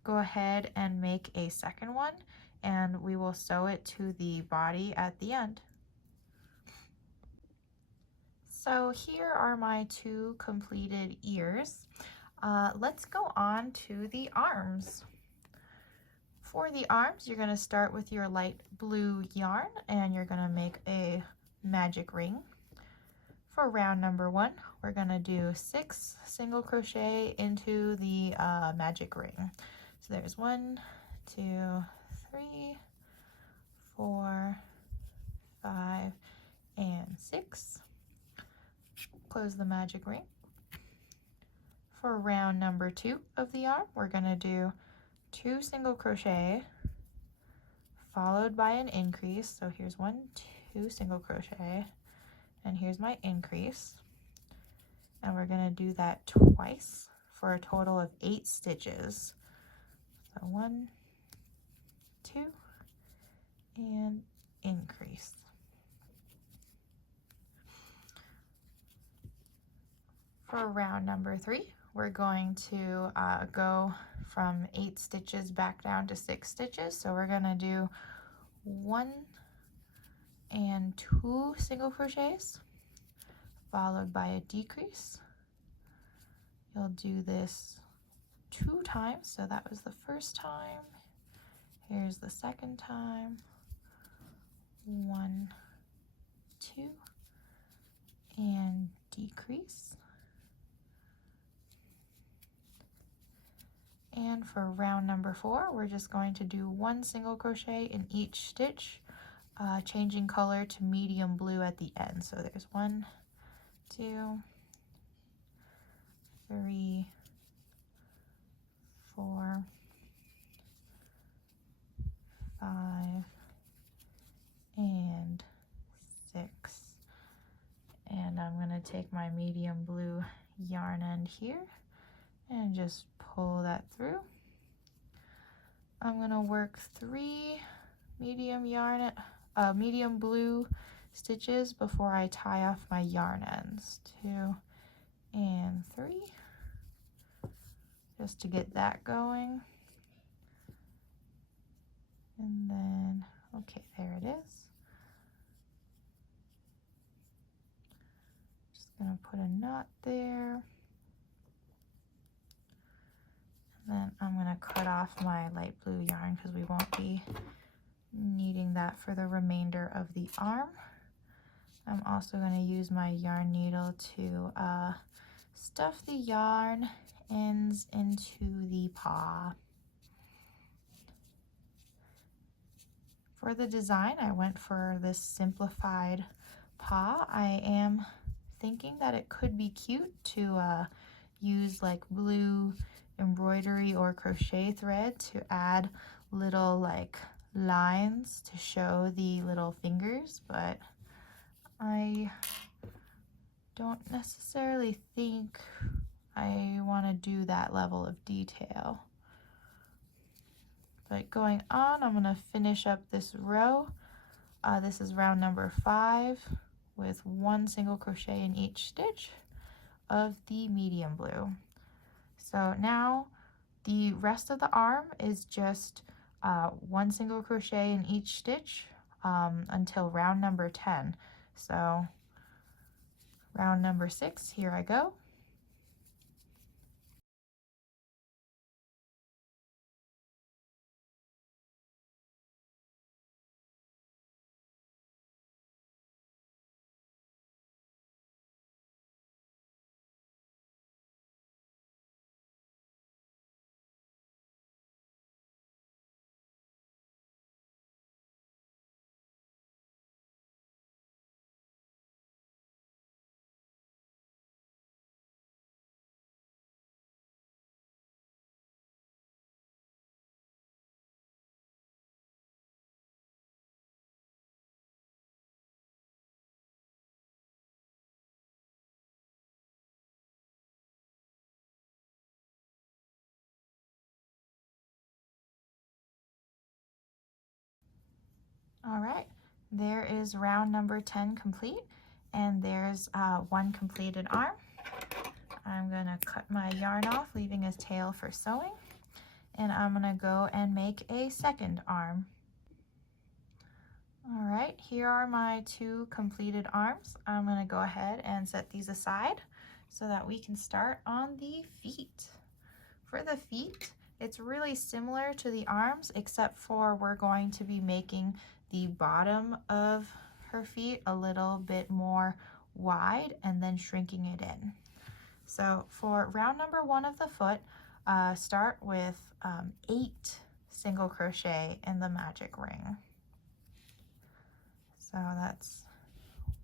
Go ahead and make a second one, and we will sew it to the body at the end. So here are my 2 completed ears. Let's go on to the arms. For the arms, you're going to start with your light blue yarn, and you're going to make a magic ring. For round number 1, we're going to do 6 single crochet into the magic ring. So there's 1, 2, 3, 4, 5, and 6. Close the magic ring. For round number 2 of the arm, we're going to do 2 single crochet followed by an increase. So here's 1, 2 single crochet, and here's my increase. And we're going to do that twice for a total of 8 stitches. So 1, 2, and increase. For round number 3, we're going to go from 8 stitches back down to 6 stitches. So we're going to do 1 and 2 single crochets followed by a decrease. You'll do this 2 times. So that was the first time. Here's the second time. 1, 2, and decrease. And for round number 4, we're just going to do 1 single crochet in each stitch, changing color to medium blue at the end. So there's 1, 2, 3, 4, 5, and 6. And I'm going to take my medium blue yarn end here and just pull that through. I'm going to work 3 medium blue stitches before I tie off my yarn ends. 2 and 3, just to get that going. And then, okay, there it is. Just gonna put a knot there. Then I'm going to cut off my light blue yarn because we won't be needing that for the remainder of the arm. I'm also going to use my yarn needle to stuff the yarn ends into the paw. For the design, I went for this simplified paw. I am thinking that it could be cute to use like blue embroidery or crochet thread to add little like lines to show the little fingers, but I don't necessarily think I want to do that level of detail. But going on, I'm going to finish up this row. This is round number 5 with 1 single crochet in each stitch of the medium blue. So now the rest of the arm is just 1 single crochet in each stitch until round number 10. So round number 6, here I go. All right, there is round number 10 complete, and there's 1 completed arm. I'm gonna cut my yarn off, leaving a tail for sewing, and I'm gonna go and make a second arm. All right, here are my 2 completed arms. I'm gonna go ahead and set these aside so that we can start on the feet. For the feet, it's really similar to the arms, except for we're going to be making the bottom of her feet a little bit more wide and then shrinking it in. So for round number 1 of the foot, start with 8 single crochet in the magic ring. So that's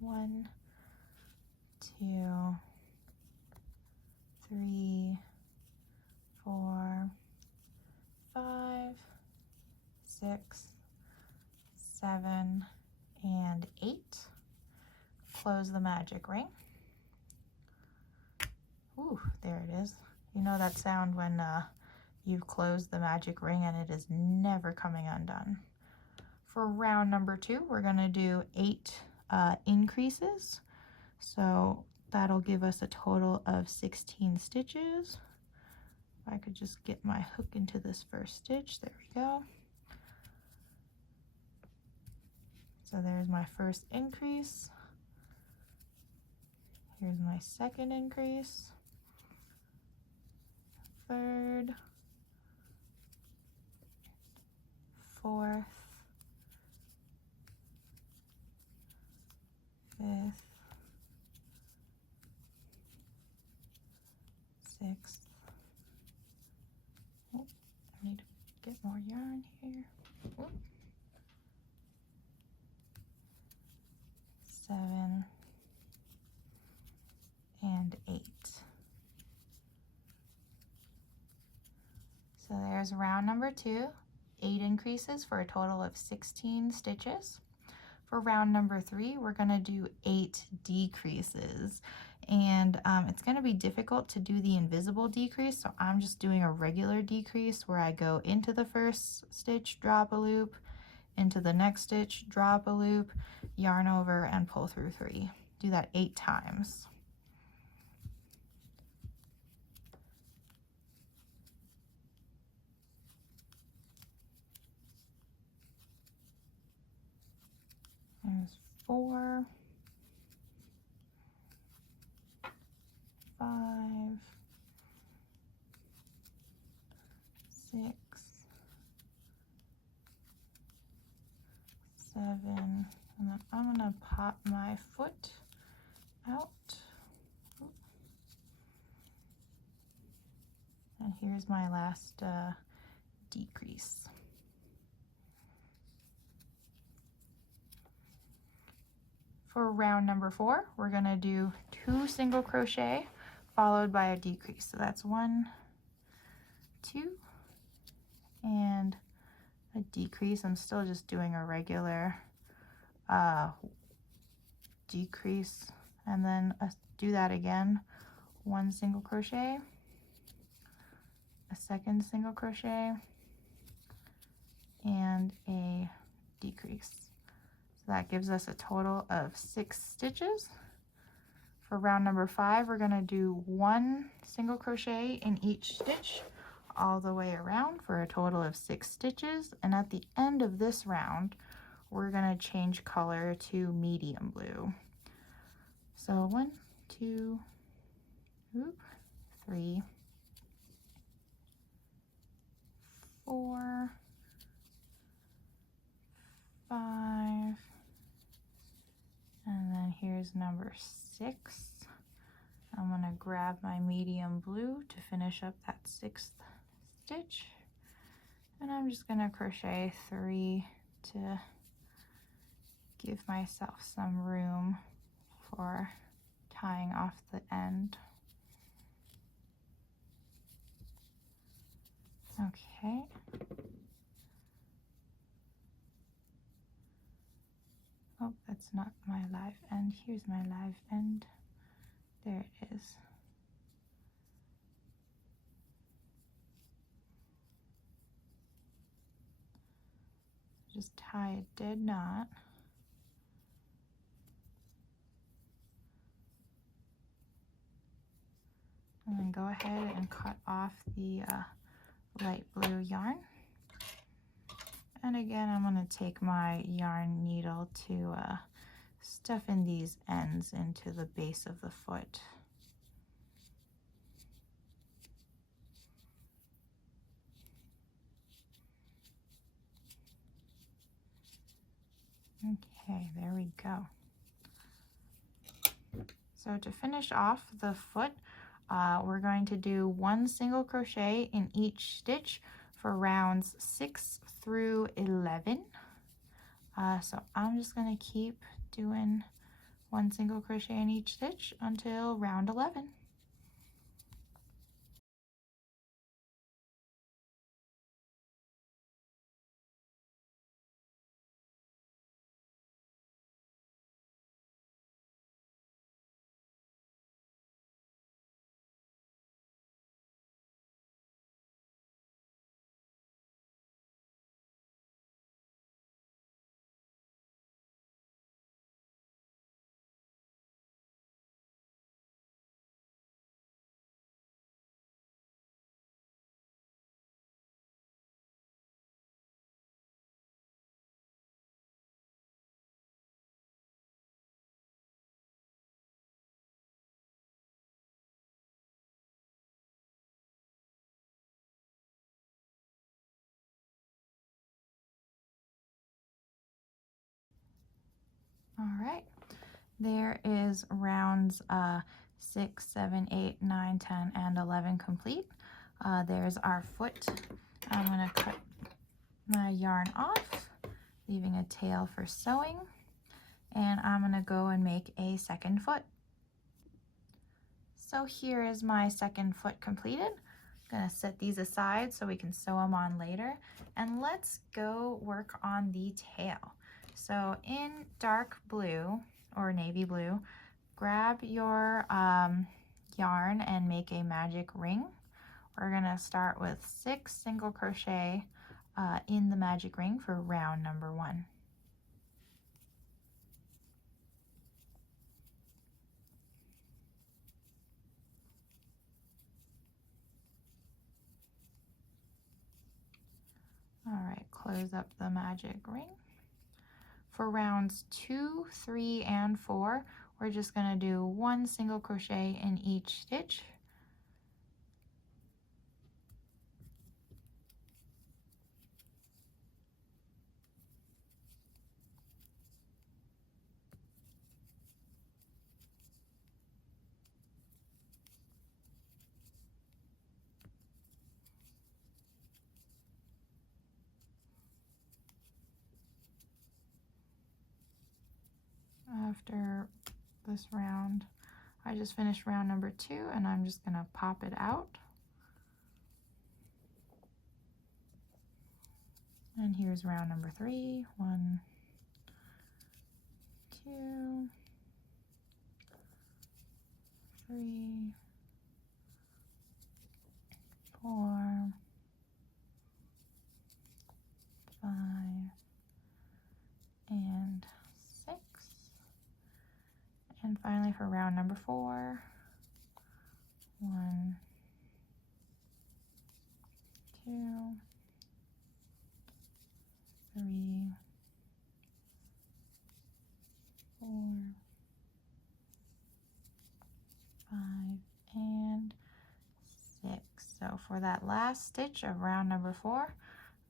1, 2, 3, 4, 5, 6, 7, and 8. Close the magic ring. Ooh, there it is. You know that sound when you've closed the magic ring and it is never coming undone. For round number 2, we're going to do 8 increases. So that'll give us a total of 16 stitches. If I could just get my hook into this first stitch, there we go. So there's my first increase. Here's my second increase, third, fourth, fifth, sixth. Oh, I need to get more yarn here. Oh. 7 and 8. So there's round number 2, 8 increases for a total of 16 stitches. For round number 3, we're going to do 8 decreases. And it's going to be difficult to do the invisible decrease, so I'm just doing a regular decrease where I go into the first stitch, drop a loop, into the next stitch, drop a loop, yarn over, and pull through 3. Do that 8 times. There's 4, 5, 6, 7, and then I'm going to pop my foot out. And here's my last decrease. For round number 4, we're going to do 2 single crochet followed by a decrease. So that's 1, 2, and a decrease. I'm still just doing a regular decrease, and then do that again. 1 single crochet, a second single crochet, and a decrease. So that gives us a total of 6 stitches. For round number 5, we're going to do 1 single crochet in each stitch all the way around for a total of 6 stitches. And at the end of this round, we're going to change color to medium blue. So 1, 2, 3, 4, 5, and then here's number 6. I'm going to grab my medium blue to finish up that 6th stitch, and I'm just going to crochet 3 to give myself some room for tying off the end. Okay. Oh, that's not my live end. Here's my live end. There it is. Just tie a dead knot. And then go ahead and cut off the light blue yarn. And again, I'm going to take my yarn needle to stuff in these ends into the base of the foot. Okay, there we go. So to finish off the foot, we're going to do 1 single crochet in each stitch for rounds 6 through 11. So I'm just going to keep doing 1 single crochet in each stitch until round 11. All right, there is rounds 6, 7, 8, 9, 10, and 11 complete. There's our foot. I'm going to cut my yarn off, leaving a tail for sewing, and I'm going to go and make a second foot. So here is my second foot completed. I'm going to set these aside so we can sew them on later, and let's go work on the tail. So in dark blue or navy blue, grab your yarn and make a magic ring. We're going to start with 6 single crochet in the magic ring for round number 1. All right, close up the magic ring. For rounds 2, 3, and 4, we're just going to do 1 single crochet in each stitch. After this round, I just finished round number 2, and I'm just going to pop it out. And here's round number 3. 1, 2, 3, 4, 5, and 6. And finally for round number 4, 1, 2, 3, 4, 5, and 6. So for that last stitch of round number 4,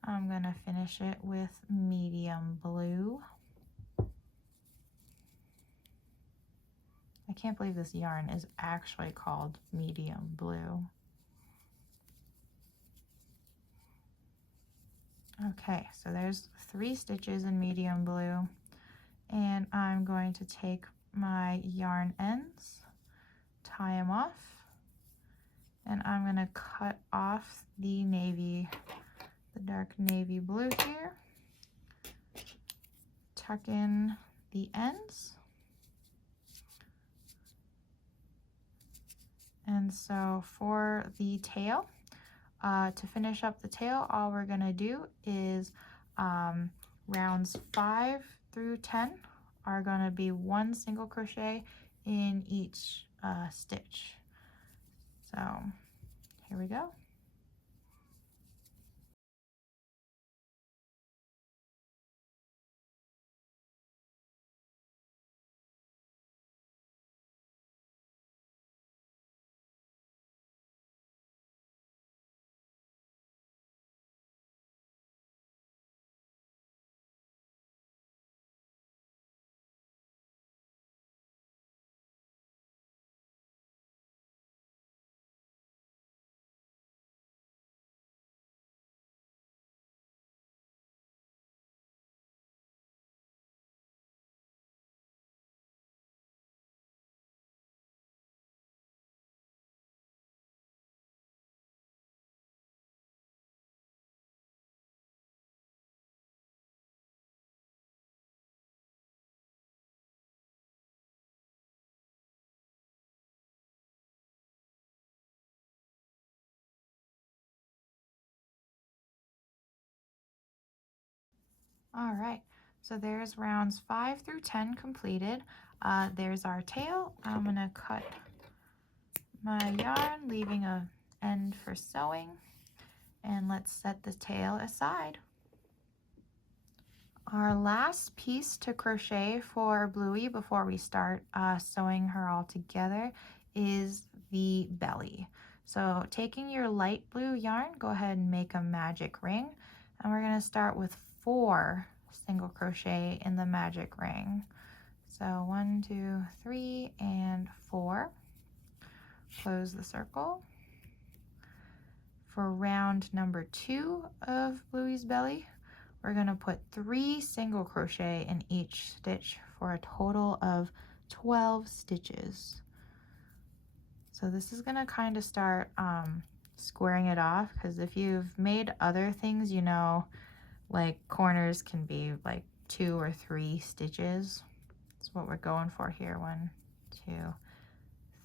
I'm going to finish it with medium blue. I can't believe this yarn is actually called medium blue. Okay, so there's 3 stitches in medium blue, and I'm going to take my yarn ends, tie them off, and I'm going to cut off the dark navy blue here, tuck in the ends, and so for the tail, to finish up the tail, all we're going to do is rounds 5 through 10 are going to be 1 single crochet in each stitch. So here we go. All right, so there's rounds 5 through 10 completed. There's our tail. I'm gonna cut my yarn, leaving a end for sewing, and let's set the tail aside. Our last piece to crochet for Bluey before we start sewing her all together is the belly. So taking your light blue yarn, go ahead and make a magic ring, and we're going to start with 4 single crochet in the magic ring. So 1, 2, 3, and 4. Close the circle. For round number 2 of Bluey's belly, we're going to put 3 single crochet in each stitch for a total of 12 stitches. So this is going to kind of start squaring it off, because if you've made other things, you know, like corners can be like 2 or 3 stitches. That's what we're going for here. 1, 2,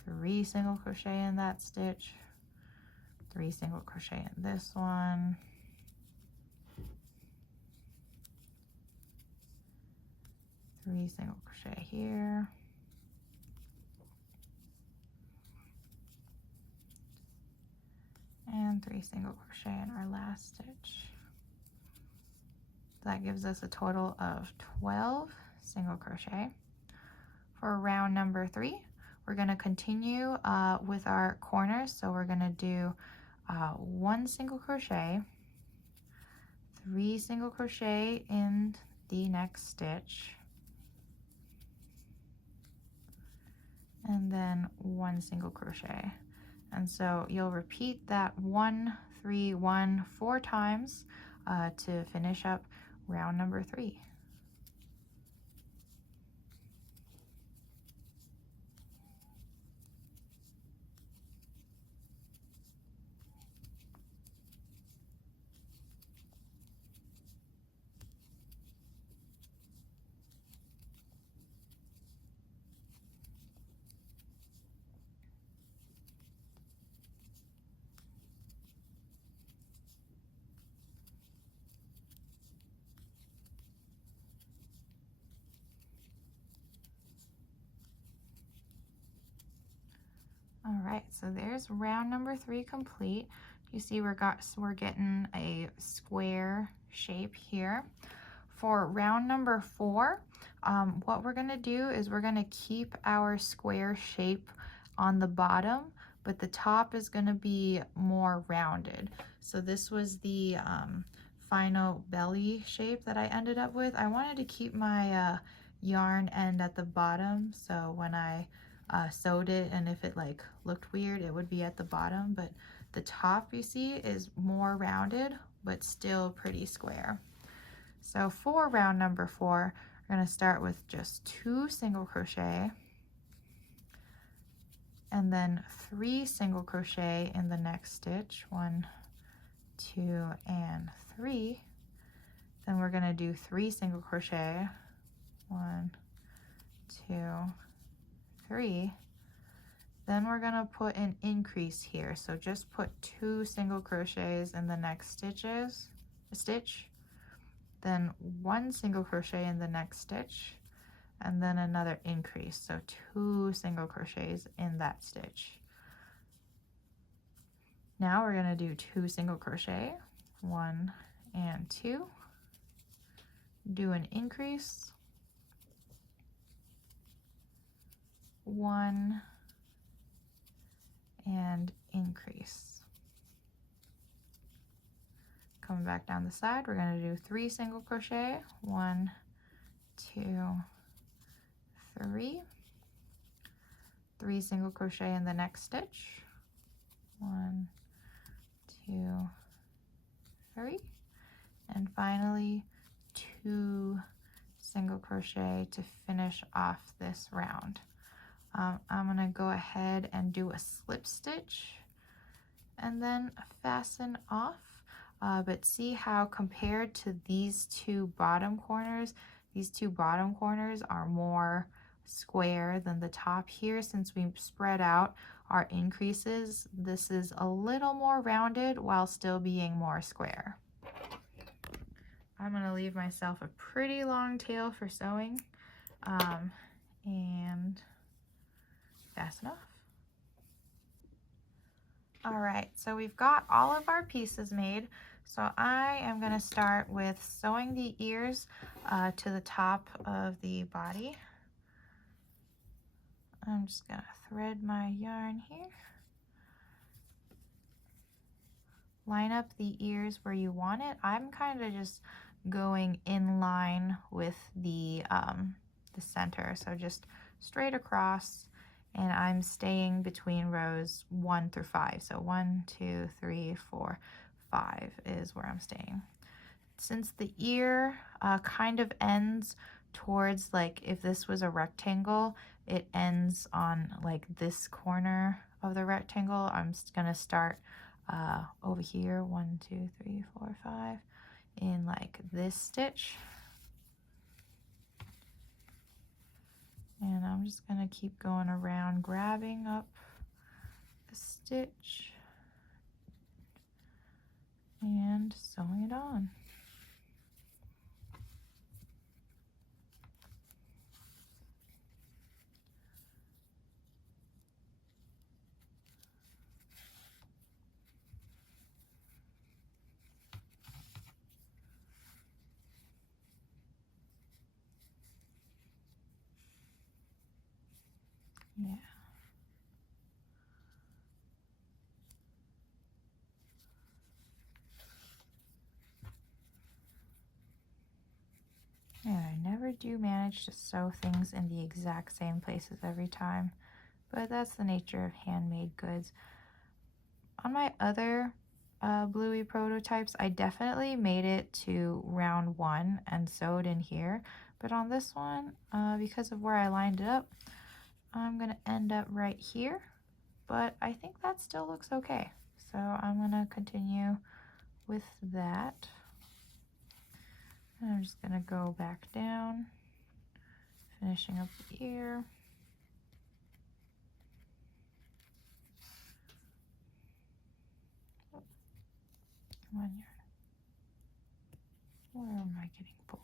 3 single crochet in that stitch, 3 single crochet in this one, 3 single crochet here, and 3 single crochet in our last stitch. That gives us a total of 12 single crochet. For round number 3, we're going to continue with our corners. So we're going to do 1 single crochet, 3 single crochet in the next stitch, and then 1 single crochet. And so you'll repeat that 1, 3, 1 4 times to finish up round number 3. All right, so there's round number 3 complete. You see we're getting a square shape here. For round number 4, what we're gonna do is we're gonna keep our square shape on the bottom, but the top is gonna be more rounded. So this was the final belly shape that I ended up with. I wanted to keep my yarn end at the bottom, so when I sewed it, and if it like looked weird, it would be at the bottom, but the top, you see, is more rounded but still pretty square. So for round number 4, we're going to start with just 2 single crochet, and then 3 single crochet in the next stitch, 1, 2, and 3. Then we're going to do 3 single crochet, 1, 2, 3. Then we're going to put an increase here, so just put 2 single crochets in the next stitch, then 1 single crochet in the next stitch, and then another increase, so 2 single crochets in that stitch. Now we're going to do 2 single crochet, 1 and 2, do an increase, 1 and increase. Coming back down the side, we're going to do 3 single crochet, 1, 2, 3, 3 single crochet in the next stitch, 1, 2, 3, and finally 2 single crochet to finish off this round. I'm going to go ahead and do a slip stitch and then fasten off, but see how compared to these 2 bottom corners, these 2 bottom corners are more square than the top here. Since we spread out our increases, this is a little more rounded while still being more square. I'm gonna leave myself a pretty long tail for sewing, and fasten off. All right, so we've got all of our pieces made. So I am gonna start with sewing the ears to the top of the body. I'm just gonna thread my yarn here. Line up the ears where you want it. I'm kind of just going in line with the center, so just straight across, and I'm staying between rows 1 through 5. So 1, 2, 3, 4, 5 is where I'm staying. Since the ear kind of ends towards, like, if this was a rectangle, it ends on like this corner of the rectangle. I'm just gonna start over here, 1, 2, 3, 4, 5, in like this stitch. And I'm just gonna keep going around, grabbing up the stitch and sewing it on. Yeah. And I never do manage to sew things in the exact same places every time, but that's the nature of handmade goods. On my other Bluey prototypes, I definitely made it to round 1 and sewed in here, but on this one, because of where I lined it up, I'm gonna end up right here, but I think that still looks okay. So I'm gonna continue with that. And I'm just gonna go back down, finishing up the ear. Come on, yarn. Where am I getting pulled?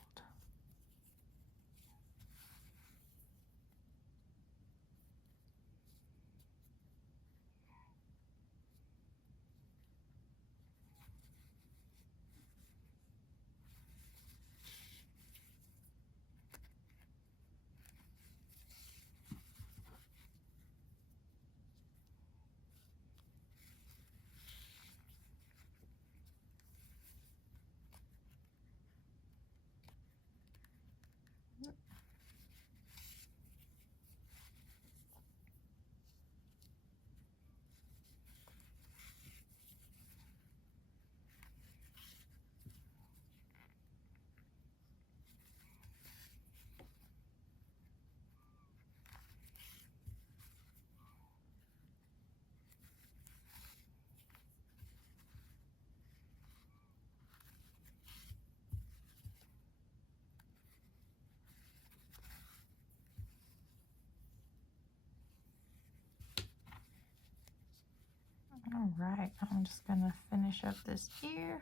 All right, I'm just gonna finish up this ear.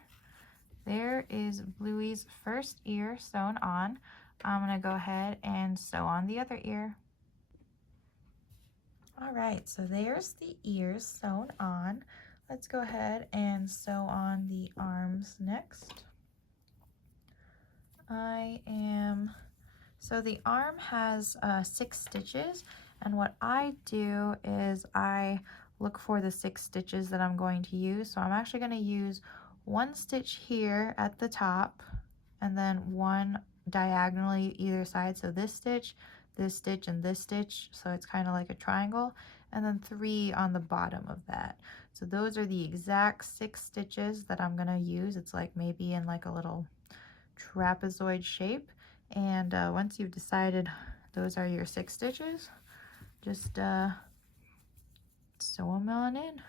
There is Bluey's first ear sewn on. I'm gonna go ahead and sew on the other ear. All right, so there's the ears sewn on. Let's go ahead and sew on the arms next. So the arm has 6 stitches, and what I do is I look for the 6 stitches that I'm going to use. So I'm actually going to use 1 stitch here at the top, and then 1 diagonally either side. So this stitch, and this stitch, so it's kind of like a triangle, and then 3 on the bottom of that. So those are the exact 6 stitches that I'm going to use. It's like maybe in like a little trapezoid shape. And once you've decided those are your 6 stitches, just sew them on in.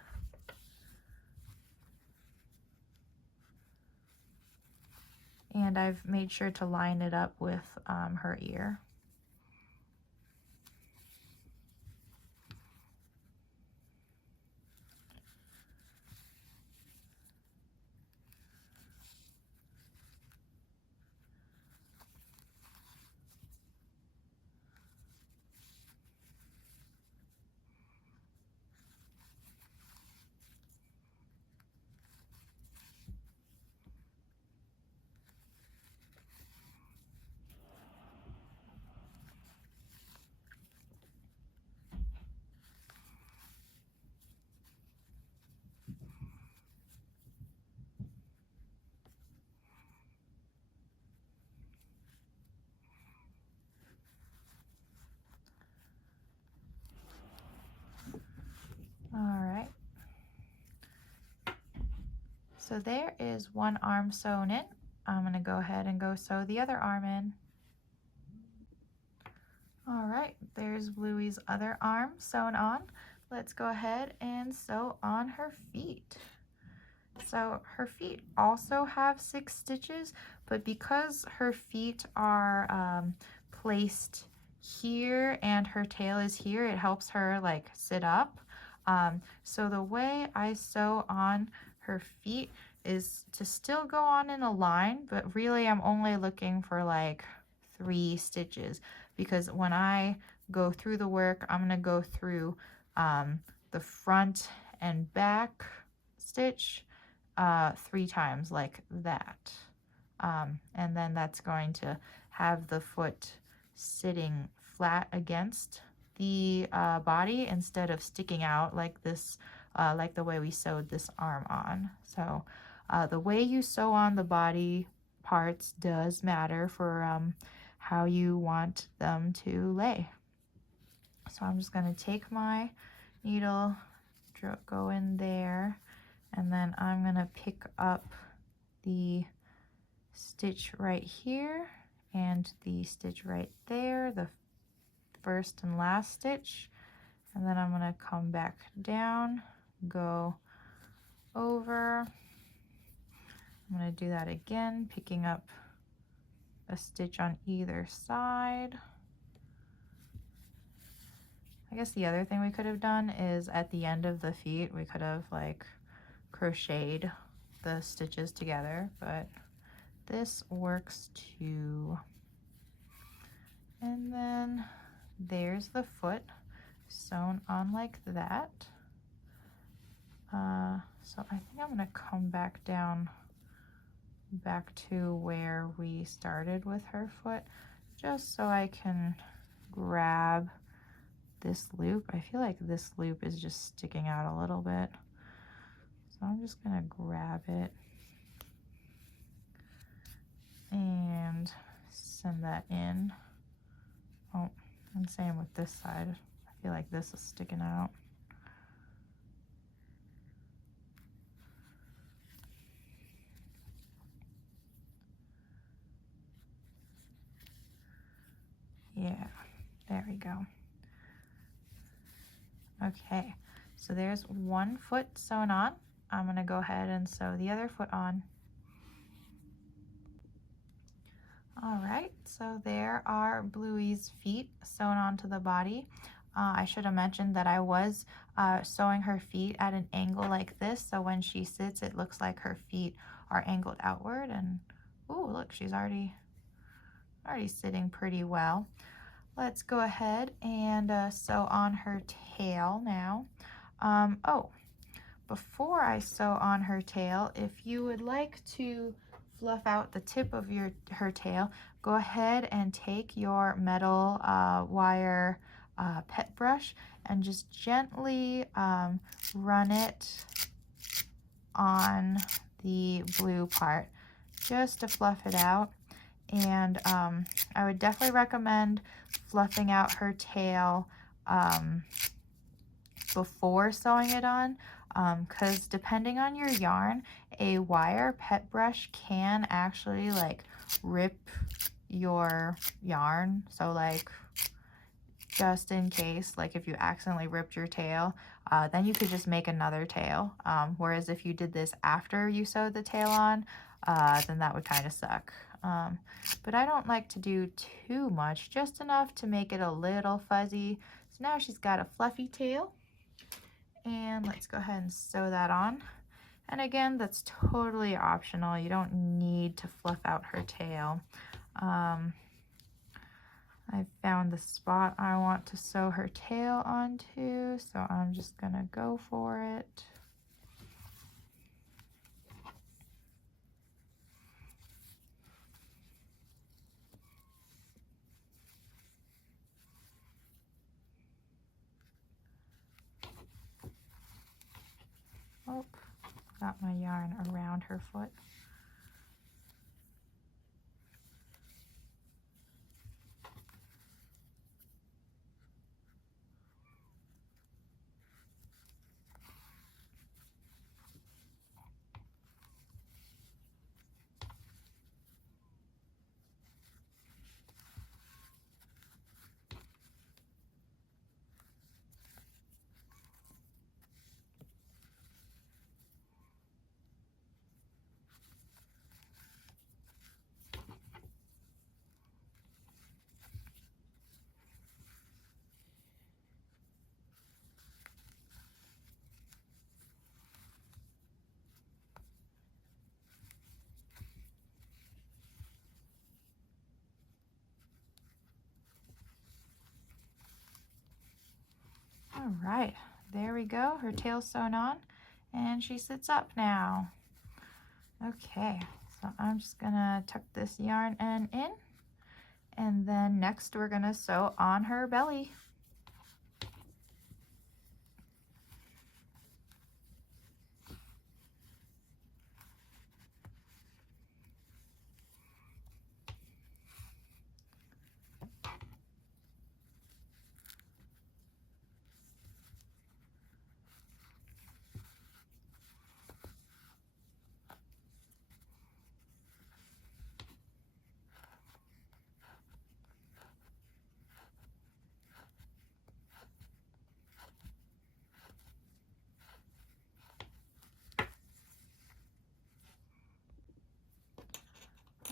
And I've made sure to line it up with her ear. So there is one arm sewn in. I'm going to go ahead and go sew the other arm in. All right, there's Bluey's other arm sewn on. Let's go ahead and sew on her feet. So her feet also have 6 stitches, but because her feet are placed here and her tail is here, it helps her like sit up. So the way I sew on her feet is to still go on in a line, but really I'm only looking for like 3 stitches, because when I go through the work, I'm gonna go through the front and back stitch 3 times like that. And then that's going to have the foot sitting flat against the body instead of sticking out like this, like the way we sewed this arm on. So the way you sew on the body parts does matter for how you want them to lay. So I'm just going to take my needle, go in there, and then I'm going to pick up the stitch right here and the stitch right there, the first and last stitch, and then I'm going to come back down, go over. I'm going to do that again, picking up a stitch on either side. I guess the other thing we could have done is at the end of the feet, we could have like crocheted the stitches together, but this works too. And then there's the foot sewn on like that. So I think I'm gonna come back down back to where we started with her foot, just so I can grab this loop. I feel like this loop is just sticking out a little bit, so I'm just gonna grab it and send that in. Oh, and same with this side. I feel like this is sticking out. Yeah, there we go. Okay, so there's one foot sewn on. I'm gonna go ahead and sew the other foot on. All right, so there are Bluey's feet sewn onto the body. I should have mentioned that I was sewing her feet at an angle like this, so when she sits, it looks like her feet are angled outward. And ooh, look, she's already sitting pretty well. Let's go ahead and sew on her tail now. Oh, before I sew on her tail, if you would like to fluff out the tip of her tail, go ahead and take your metal wire pet brush and just gently run it on the blue part just to fluff it out. And I would definitely recommend fluffing out her tail before sewing it on, because depending on your yarn, a wire pet brush can actually like rip your yarn. So like, just in case, like if you accidentally ripped your tail, then you could just make another tail. Whereas if you did this after you sewed the tail on, then that would kind of suck. But I don't like to do too much, just enough to make it a little fuzzy. So now she's got a fluffy tail, and let's go ahead and sew that on. And again, that's totally optional. You don't need to fluff out her tail. I found the spot I want to sew her tail onto, so I'm just gonna go for it. Oh, got my yarn around her foot. right, there we go. Her tail's sewn on and she sits up now. Okay, so I'm just gonna tuck this yarn end in, and then next we're gonna sew on her belly.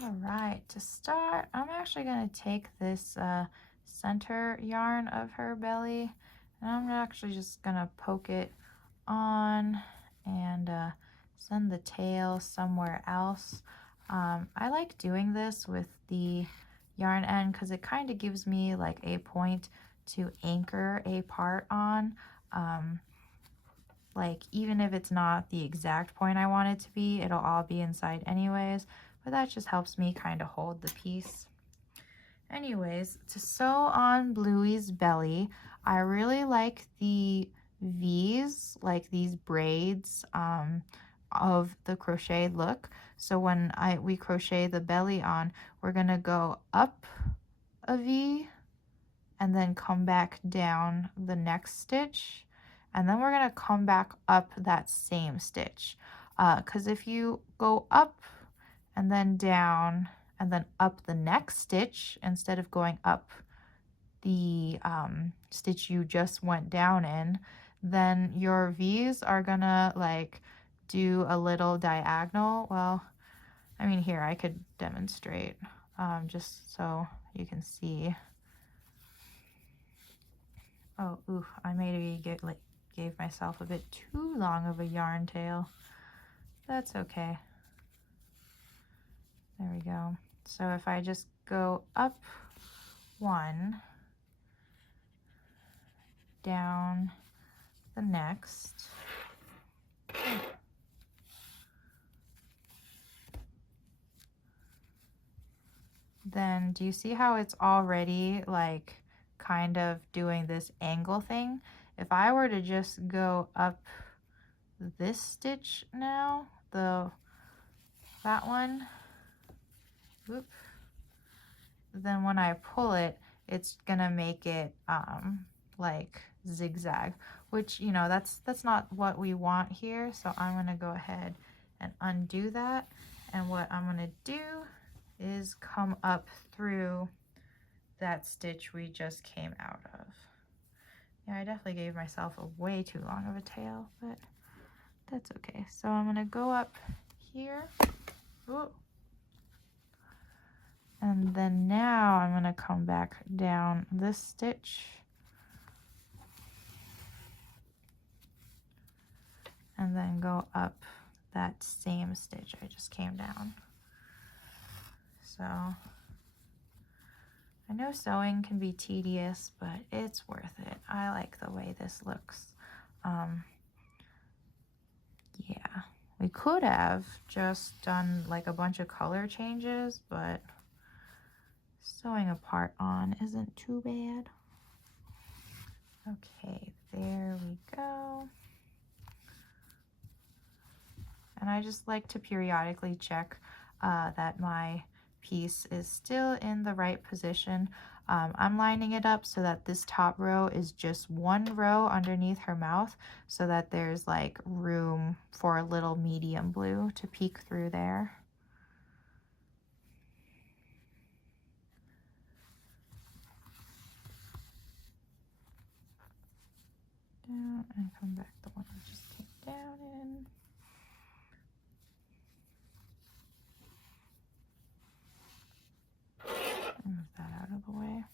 All right, to start, I'm actually going to take this center yarn of her belly, and I'm actually just going to poke it on and send the tail somewhere else. I like doing this with the yarn end because it kind of gives me like a point to anchor a part on. Like even if it's not the exact point I want it to be, it'll all be inside anyways, but that just helps me kind of hold the piece. Anyways, to sew on Bluey's belly, I really like the V's, like these braids of the crochet look. So when we crochet the belly on, we're gonna go up a V and then come back down the next stitch, and then we're going to come back up that same stitch, because if you go up and then down and then up the next stitch instead of going up the stitch you just went down in, then your V's are gonna like do a little diagonal. Well, I mean, here I could demonstrate just so you can see. Oh, oof, I maybe gave myself a bit too long of a yarn tail. That's okay. There we go. So if I just go up one, down the next, then do you see how it's already like kind of doing this angle thing? If I were to just go up this stitch now, that one, whoop, then when I pull it, it's gonna make it like zigzag, which, you know, that's not what we want here. So I'm gonna go ahead and undo that, and what I'm gonna do is come up through that stitch we just came out of. Yeah, I definitely gave myself a way too long of a tail, but that's okay. So I'm gonna go up here. Ooh. And then now I'm gonna come back down this stitch and then go up that same stitch I just came down. So I know sewing can be tedious, but it's worth it. I like the way this looks. Yeah, we could have just done like a bunch of color changes, but sewing a part on isn't too bad. Okay, there we go. And I just like to periodically check that my piece is still in the right position. I'm lining it up so that this top row is just one row underneath her mouth, so that there's like room for a little medium blue to peek through there. Down and come back the one I just came down in. Move that out of the way.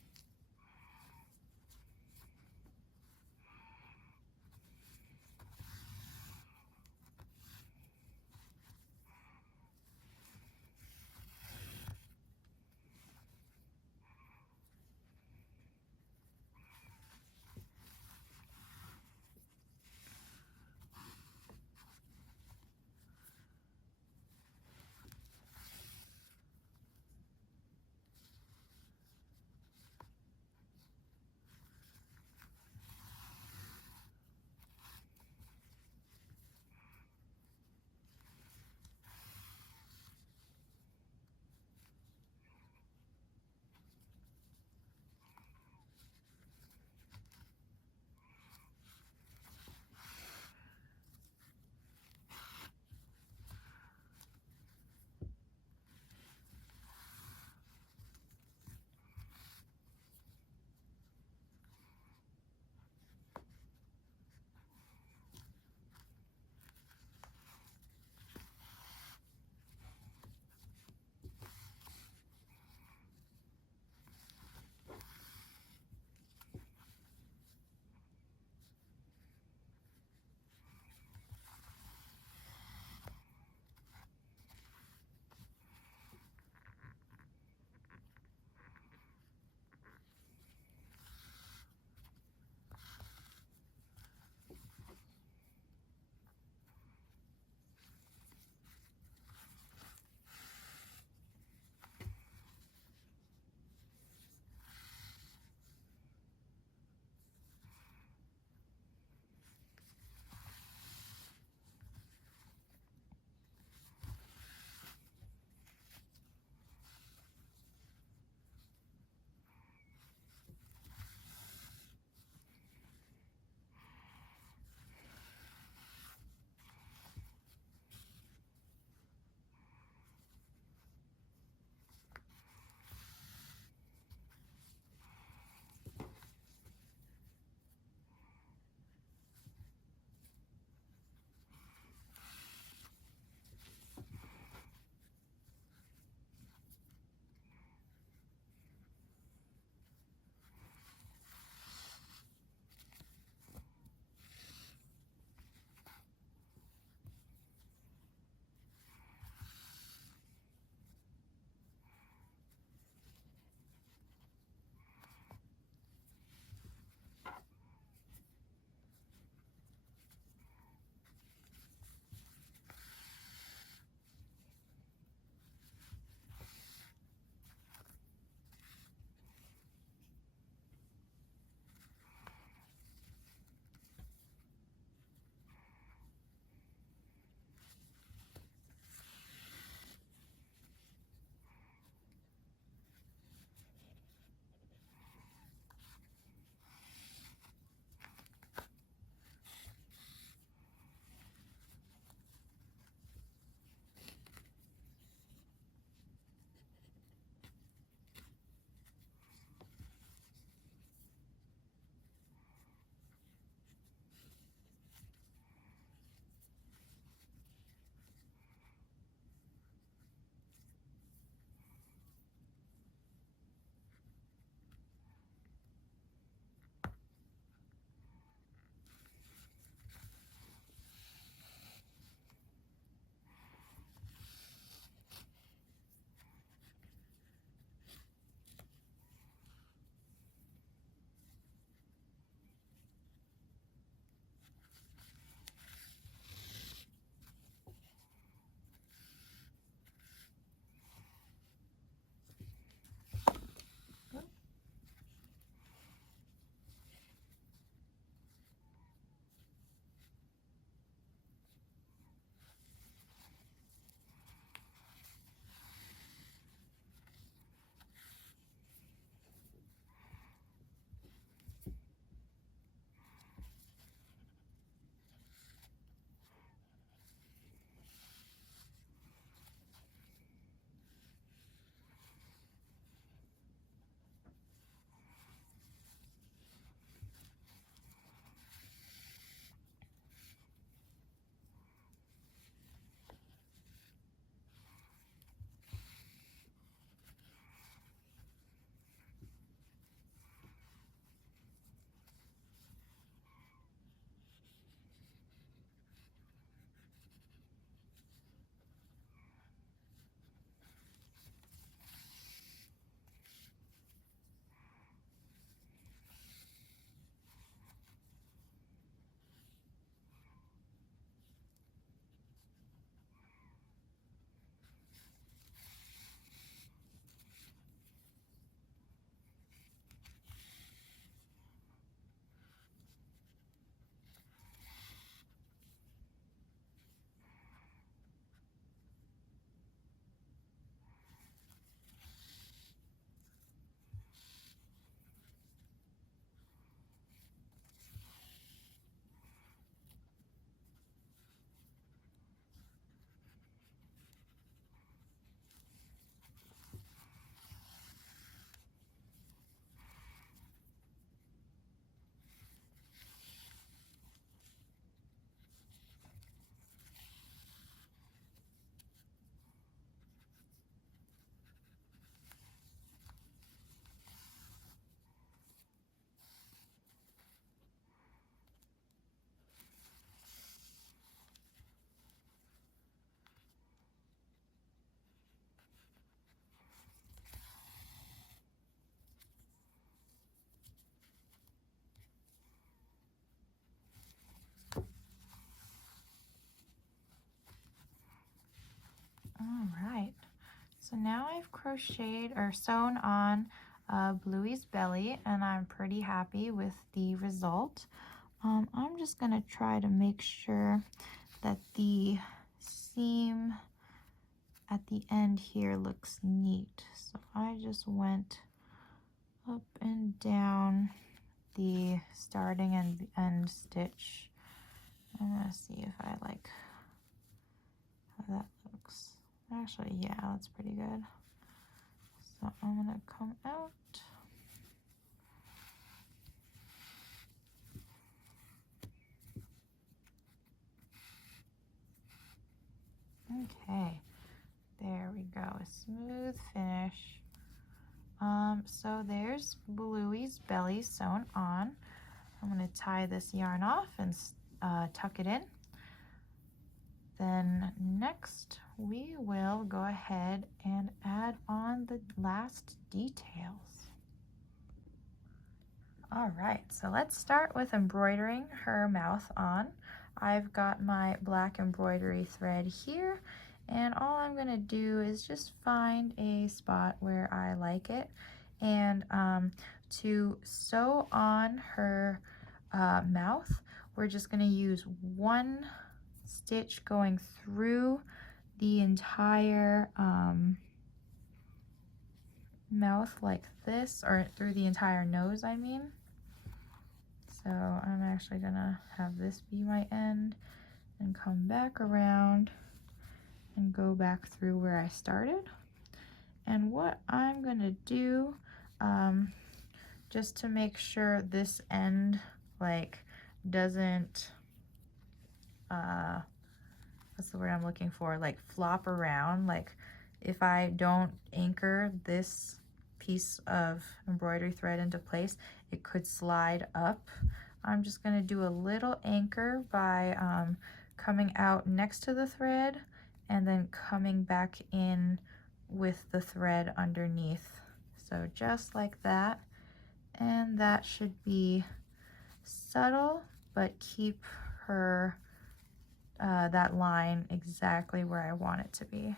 So now I've crocheted or sewn on Bluey's belly, and I'm pretty happy with the result. I'm just gonna try to make sure that the seam at the end here looks neat. So I just went up and down the starting and end stitch. I'm gonna see if I like how that looks. Actually, yeah, that's pretty good. So I'm gonna come out. Okay, there we go, a smooth finish. So there's Bluey's belly sewn on. I'm gonna tie this yarn off and tuck it in. Then next we will go ahead and add on the last details. All right, so let's start with embroidering her mouth on. I've got my black embroidery thread here, and all I'm gonna do is just find a spot where I like it, and to sew on her mouth, we're just gonna use one stitch going through the entire mouth like this, or through the entire nose, I mean. So I'm actually gonna have this be my end and come back around and go back through where I started. And what I'm gonna do, just to make sure this end like doesn't, what's the word I'm looking for, like flop around, like if I don't anchor this piece of embroidery thread into place, it could slide up. I'm just going to do a little anchor by coming out next to the thread and then coming back in with the thread underneath. So just like that, and that should be subtle, but keep her that line exactly where I want it to be.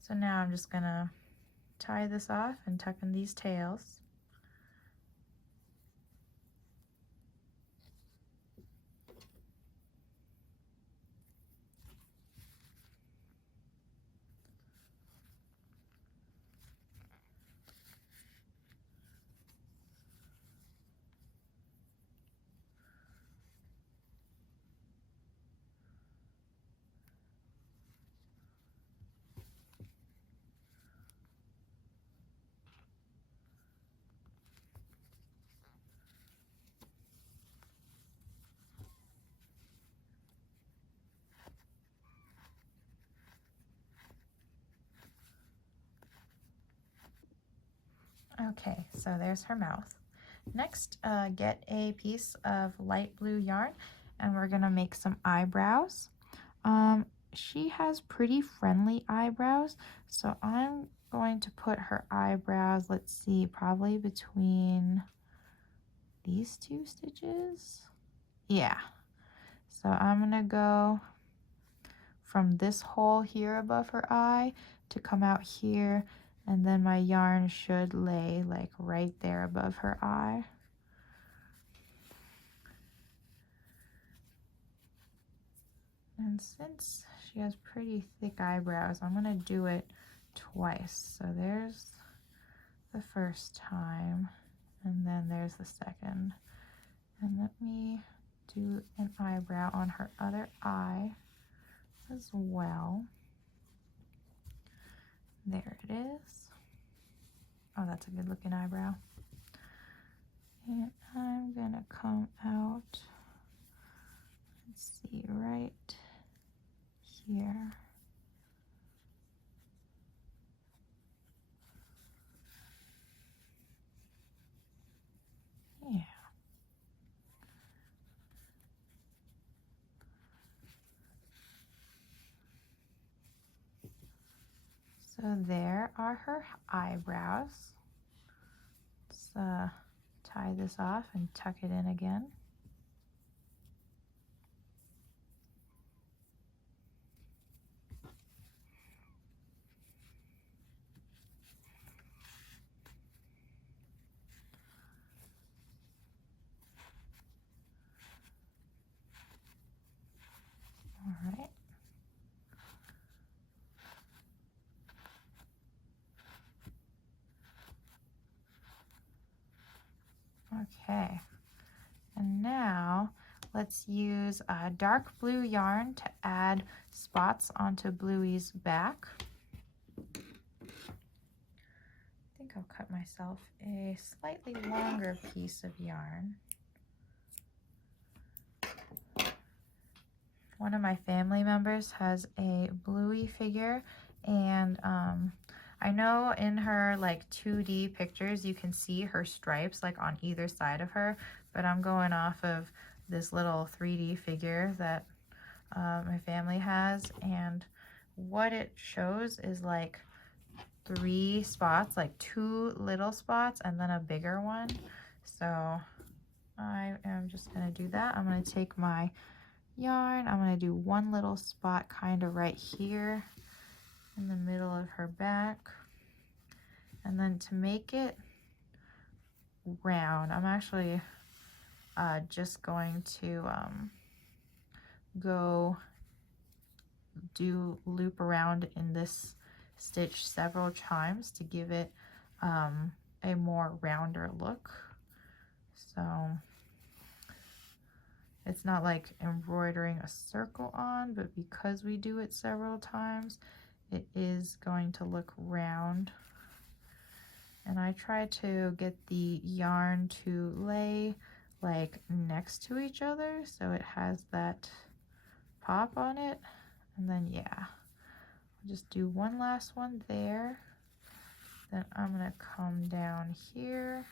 So now I'm just gonna tie this off and tuck in these tails. Okay, so there's her mouth. Next, get a piece of light blue yarn, and we're gonna make some eyebrows. She has pretty friendly eyebrows, so I'm going to put her eyebrows, let's see, probably between these two stitches. Yeah, so I'm gonna go from this hole here above her eye to come out here, and then my yarn should lay like right there above her eye. And since she has pretty thick eyebrows, I'm gonna do it twice. So there's the first time, and then there's the second. And let me do an eyebrow on her other eye as well. There it is. Oh, that's a good looking eyebrow. And I'm gonna come out, let's see, right here. Yeah. So there are her eyebrows. Let's tie this off and tuck it in again. Okay, and now let's use dark blue yarn to add spots onto Bluey's back. I think I'll cut myself a slightly longer piece of yarn. One of my family members has a Bluey figure, and I know in her like 2D pictures you can see her stripes like on either side of her, but I'm going off of this little 3D figure that my family has, and what it shows is like 3 spots, like 2 little spots and then a bigger one. So I am just gonna do that. I'm gonna take my yarn, I'm going to do one little spot kind of right here in the middle of her back, and then to make it round I'm actually just going to go do loop around in this stitch several times to give it a more rounder look. So it's not like embroidering a circle on, but because we do it several times, it is going to look round. And I try to get the yarn to lay like next to each other so it has that pop on it. And then yeah, I'll just do one last one there. Then I'm gonna come down here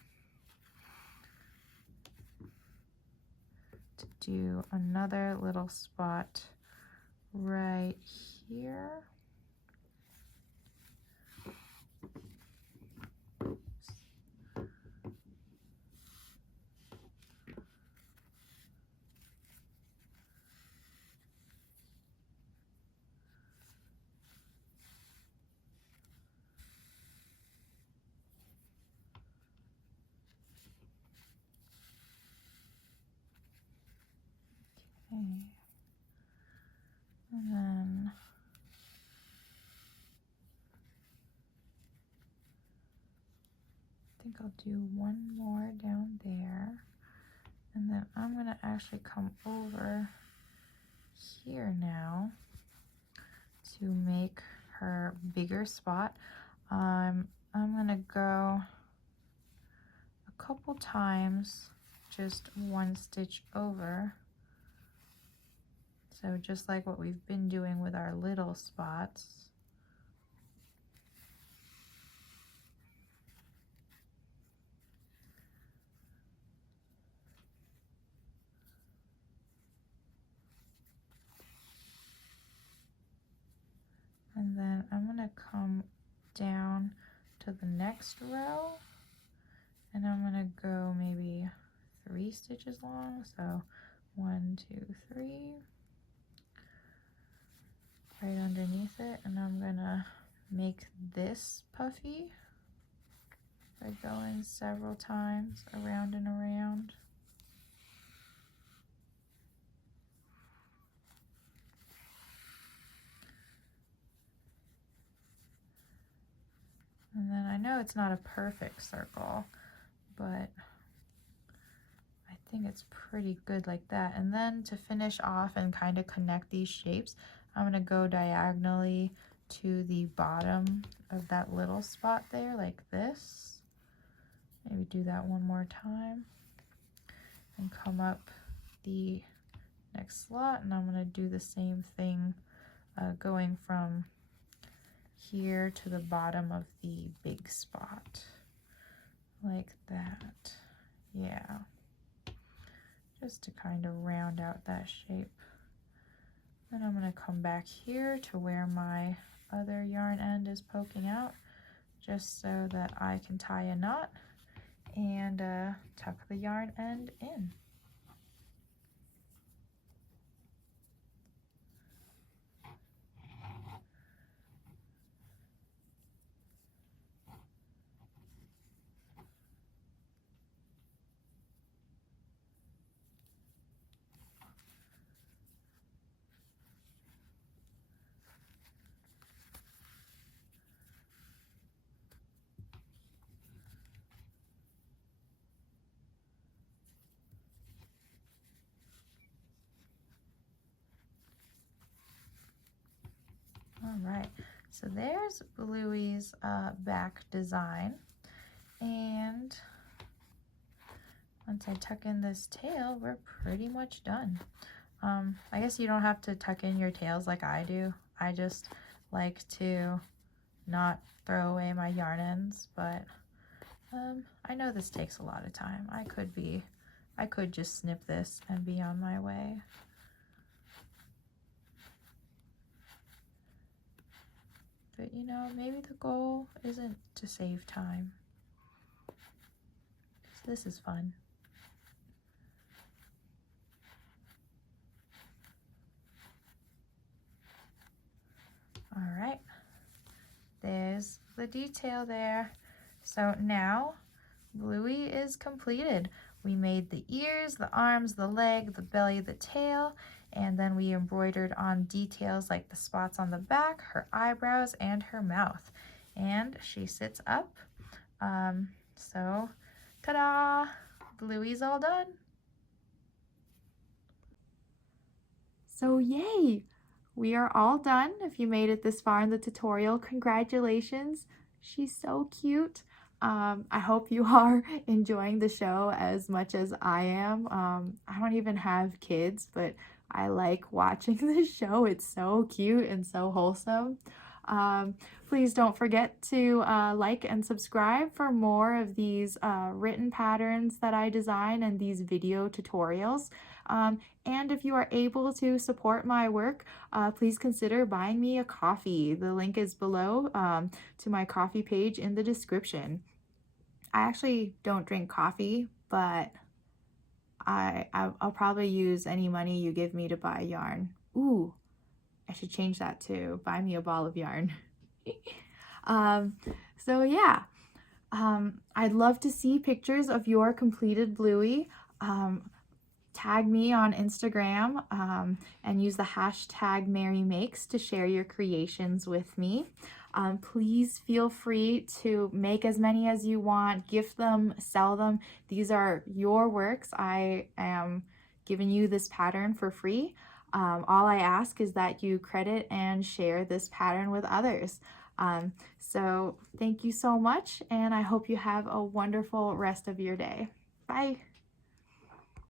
to do another little spot right here. Okay. And then I think I'll do one more down there, and then I'm gonna actually come over here now to make her bigger spot. I'm gonna go a couple times, just one stitch over. So just like what we've been doing with our little spots. And then I'm gonna come down to the next row, and I'm gonna go maybe 3 stitches long. So 1, 2, 3. Right underneath it, and I'm gonna make this puffy by going several times around and around. And then I know it's not a perfect circle, but I think it's pretty good like that. And then to finish off and kind of connect these shapes, I'm gonna go diagonally to the bottom of that little spot there like this. Maybe do that one more time and come up the next slot, and I'm gonna do the same thing going from here to the bottom of the big spot like that. Yeah, just to kind of round out that shape. Then I'm going to come back here to where my other yarn end is poking out, just so that I can tie a knot and tuck the yarn end in. All right, so there's Bluey's back design. And once I tuck in this tail, we're pretty much done. I guess you don't have to tuck in your tails like I do. I just like to not throw away my yarn ends, but I know this takes a lot of time. I could just snip this and be on my way. But you know, maybe the goal isn't to save time. So this is fun. All right, there's the detail there. So now Bluey is completed. We made the ears, the arms, the leg, the belly, the tail, and then we embroidered on details like the spots on the back, her eyebrows, and her mouth. And she sits up. So ta-da! Bluey's all done. So yay! We are all done. If you made it this far in the tutorial, congratulations. She's so cute. I hope you are enjoying the show as much as I am. I don't even have kids, but I like watching this show. It's so cute and so wholesome. Please don't forget to like and subscribe for more of these written patterns that I design and these video tutorials. And if you are able to support my work, please consider buying me a coffee. The link is below to my coffee page in the description. I actually don't drink coffee, but I'll probably use any money you give me to buy yarn. Ooh, I should change that to buy me a ball of yarn. So yeah, I'd love to see pictures of your completed Bluey. Tag me on Instagram and use the hashtag MerryMakes to share your creations with me. Please feel free to make as many as you want, gift them, sell them. These are your works. I am giving you this pattern for free. All I ask is that you credit and share this pattern with others. So thank you so much, and I hope you have a wonderful rest of your day. Bye.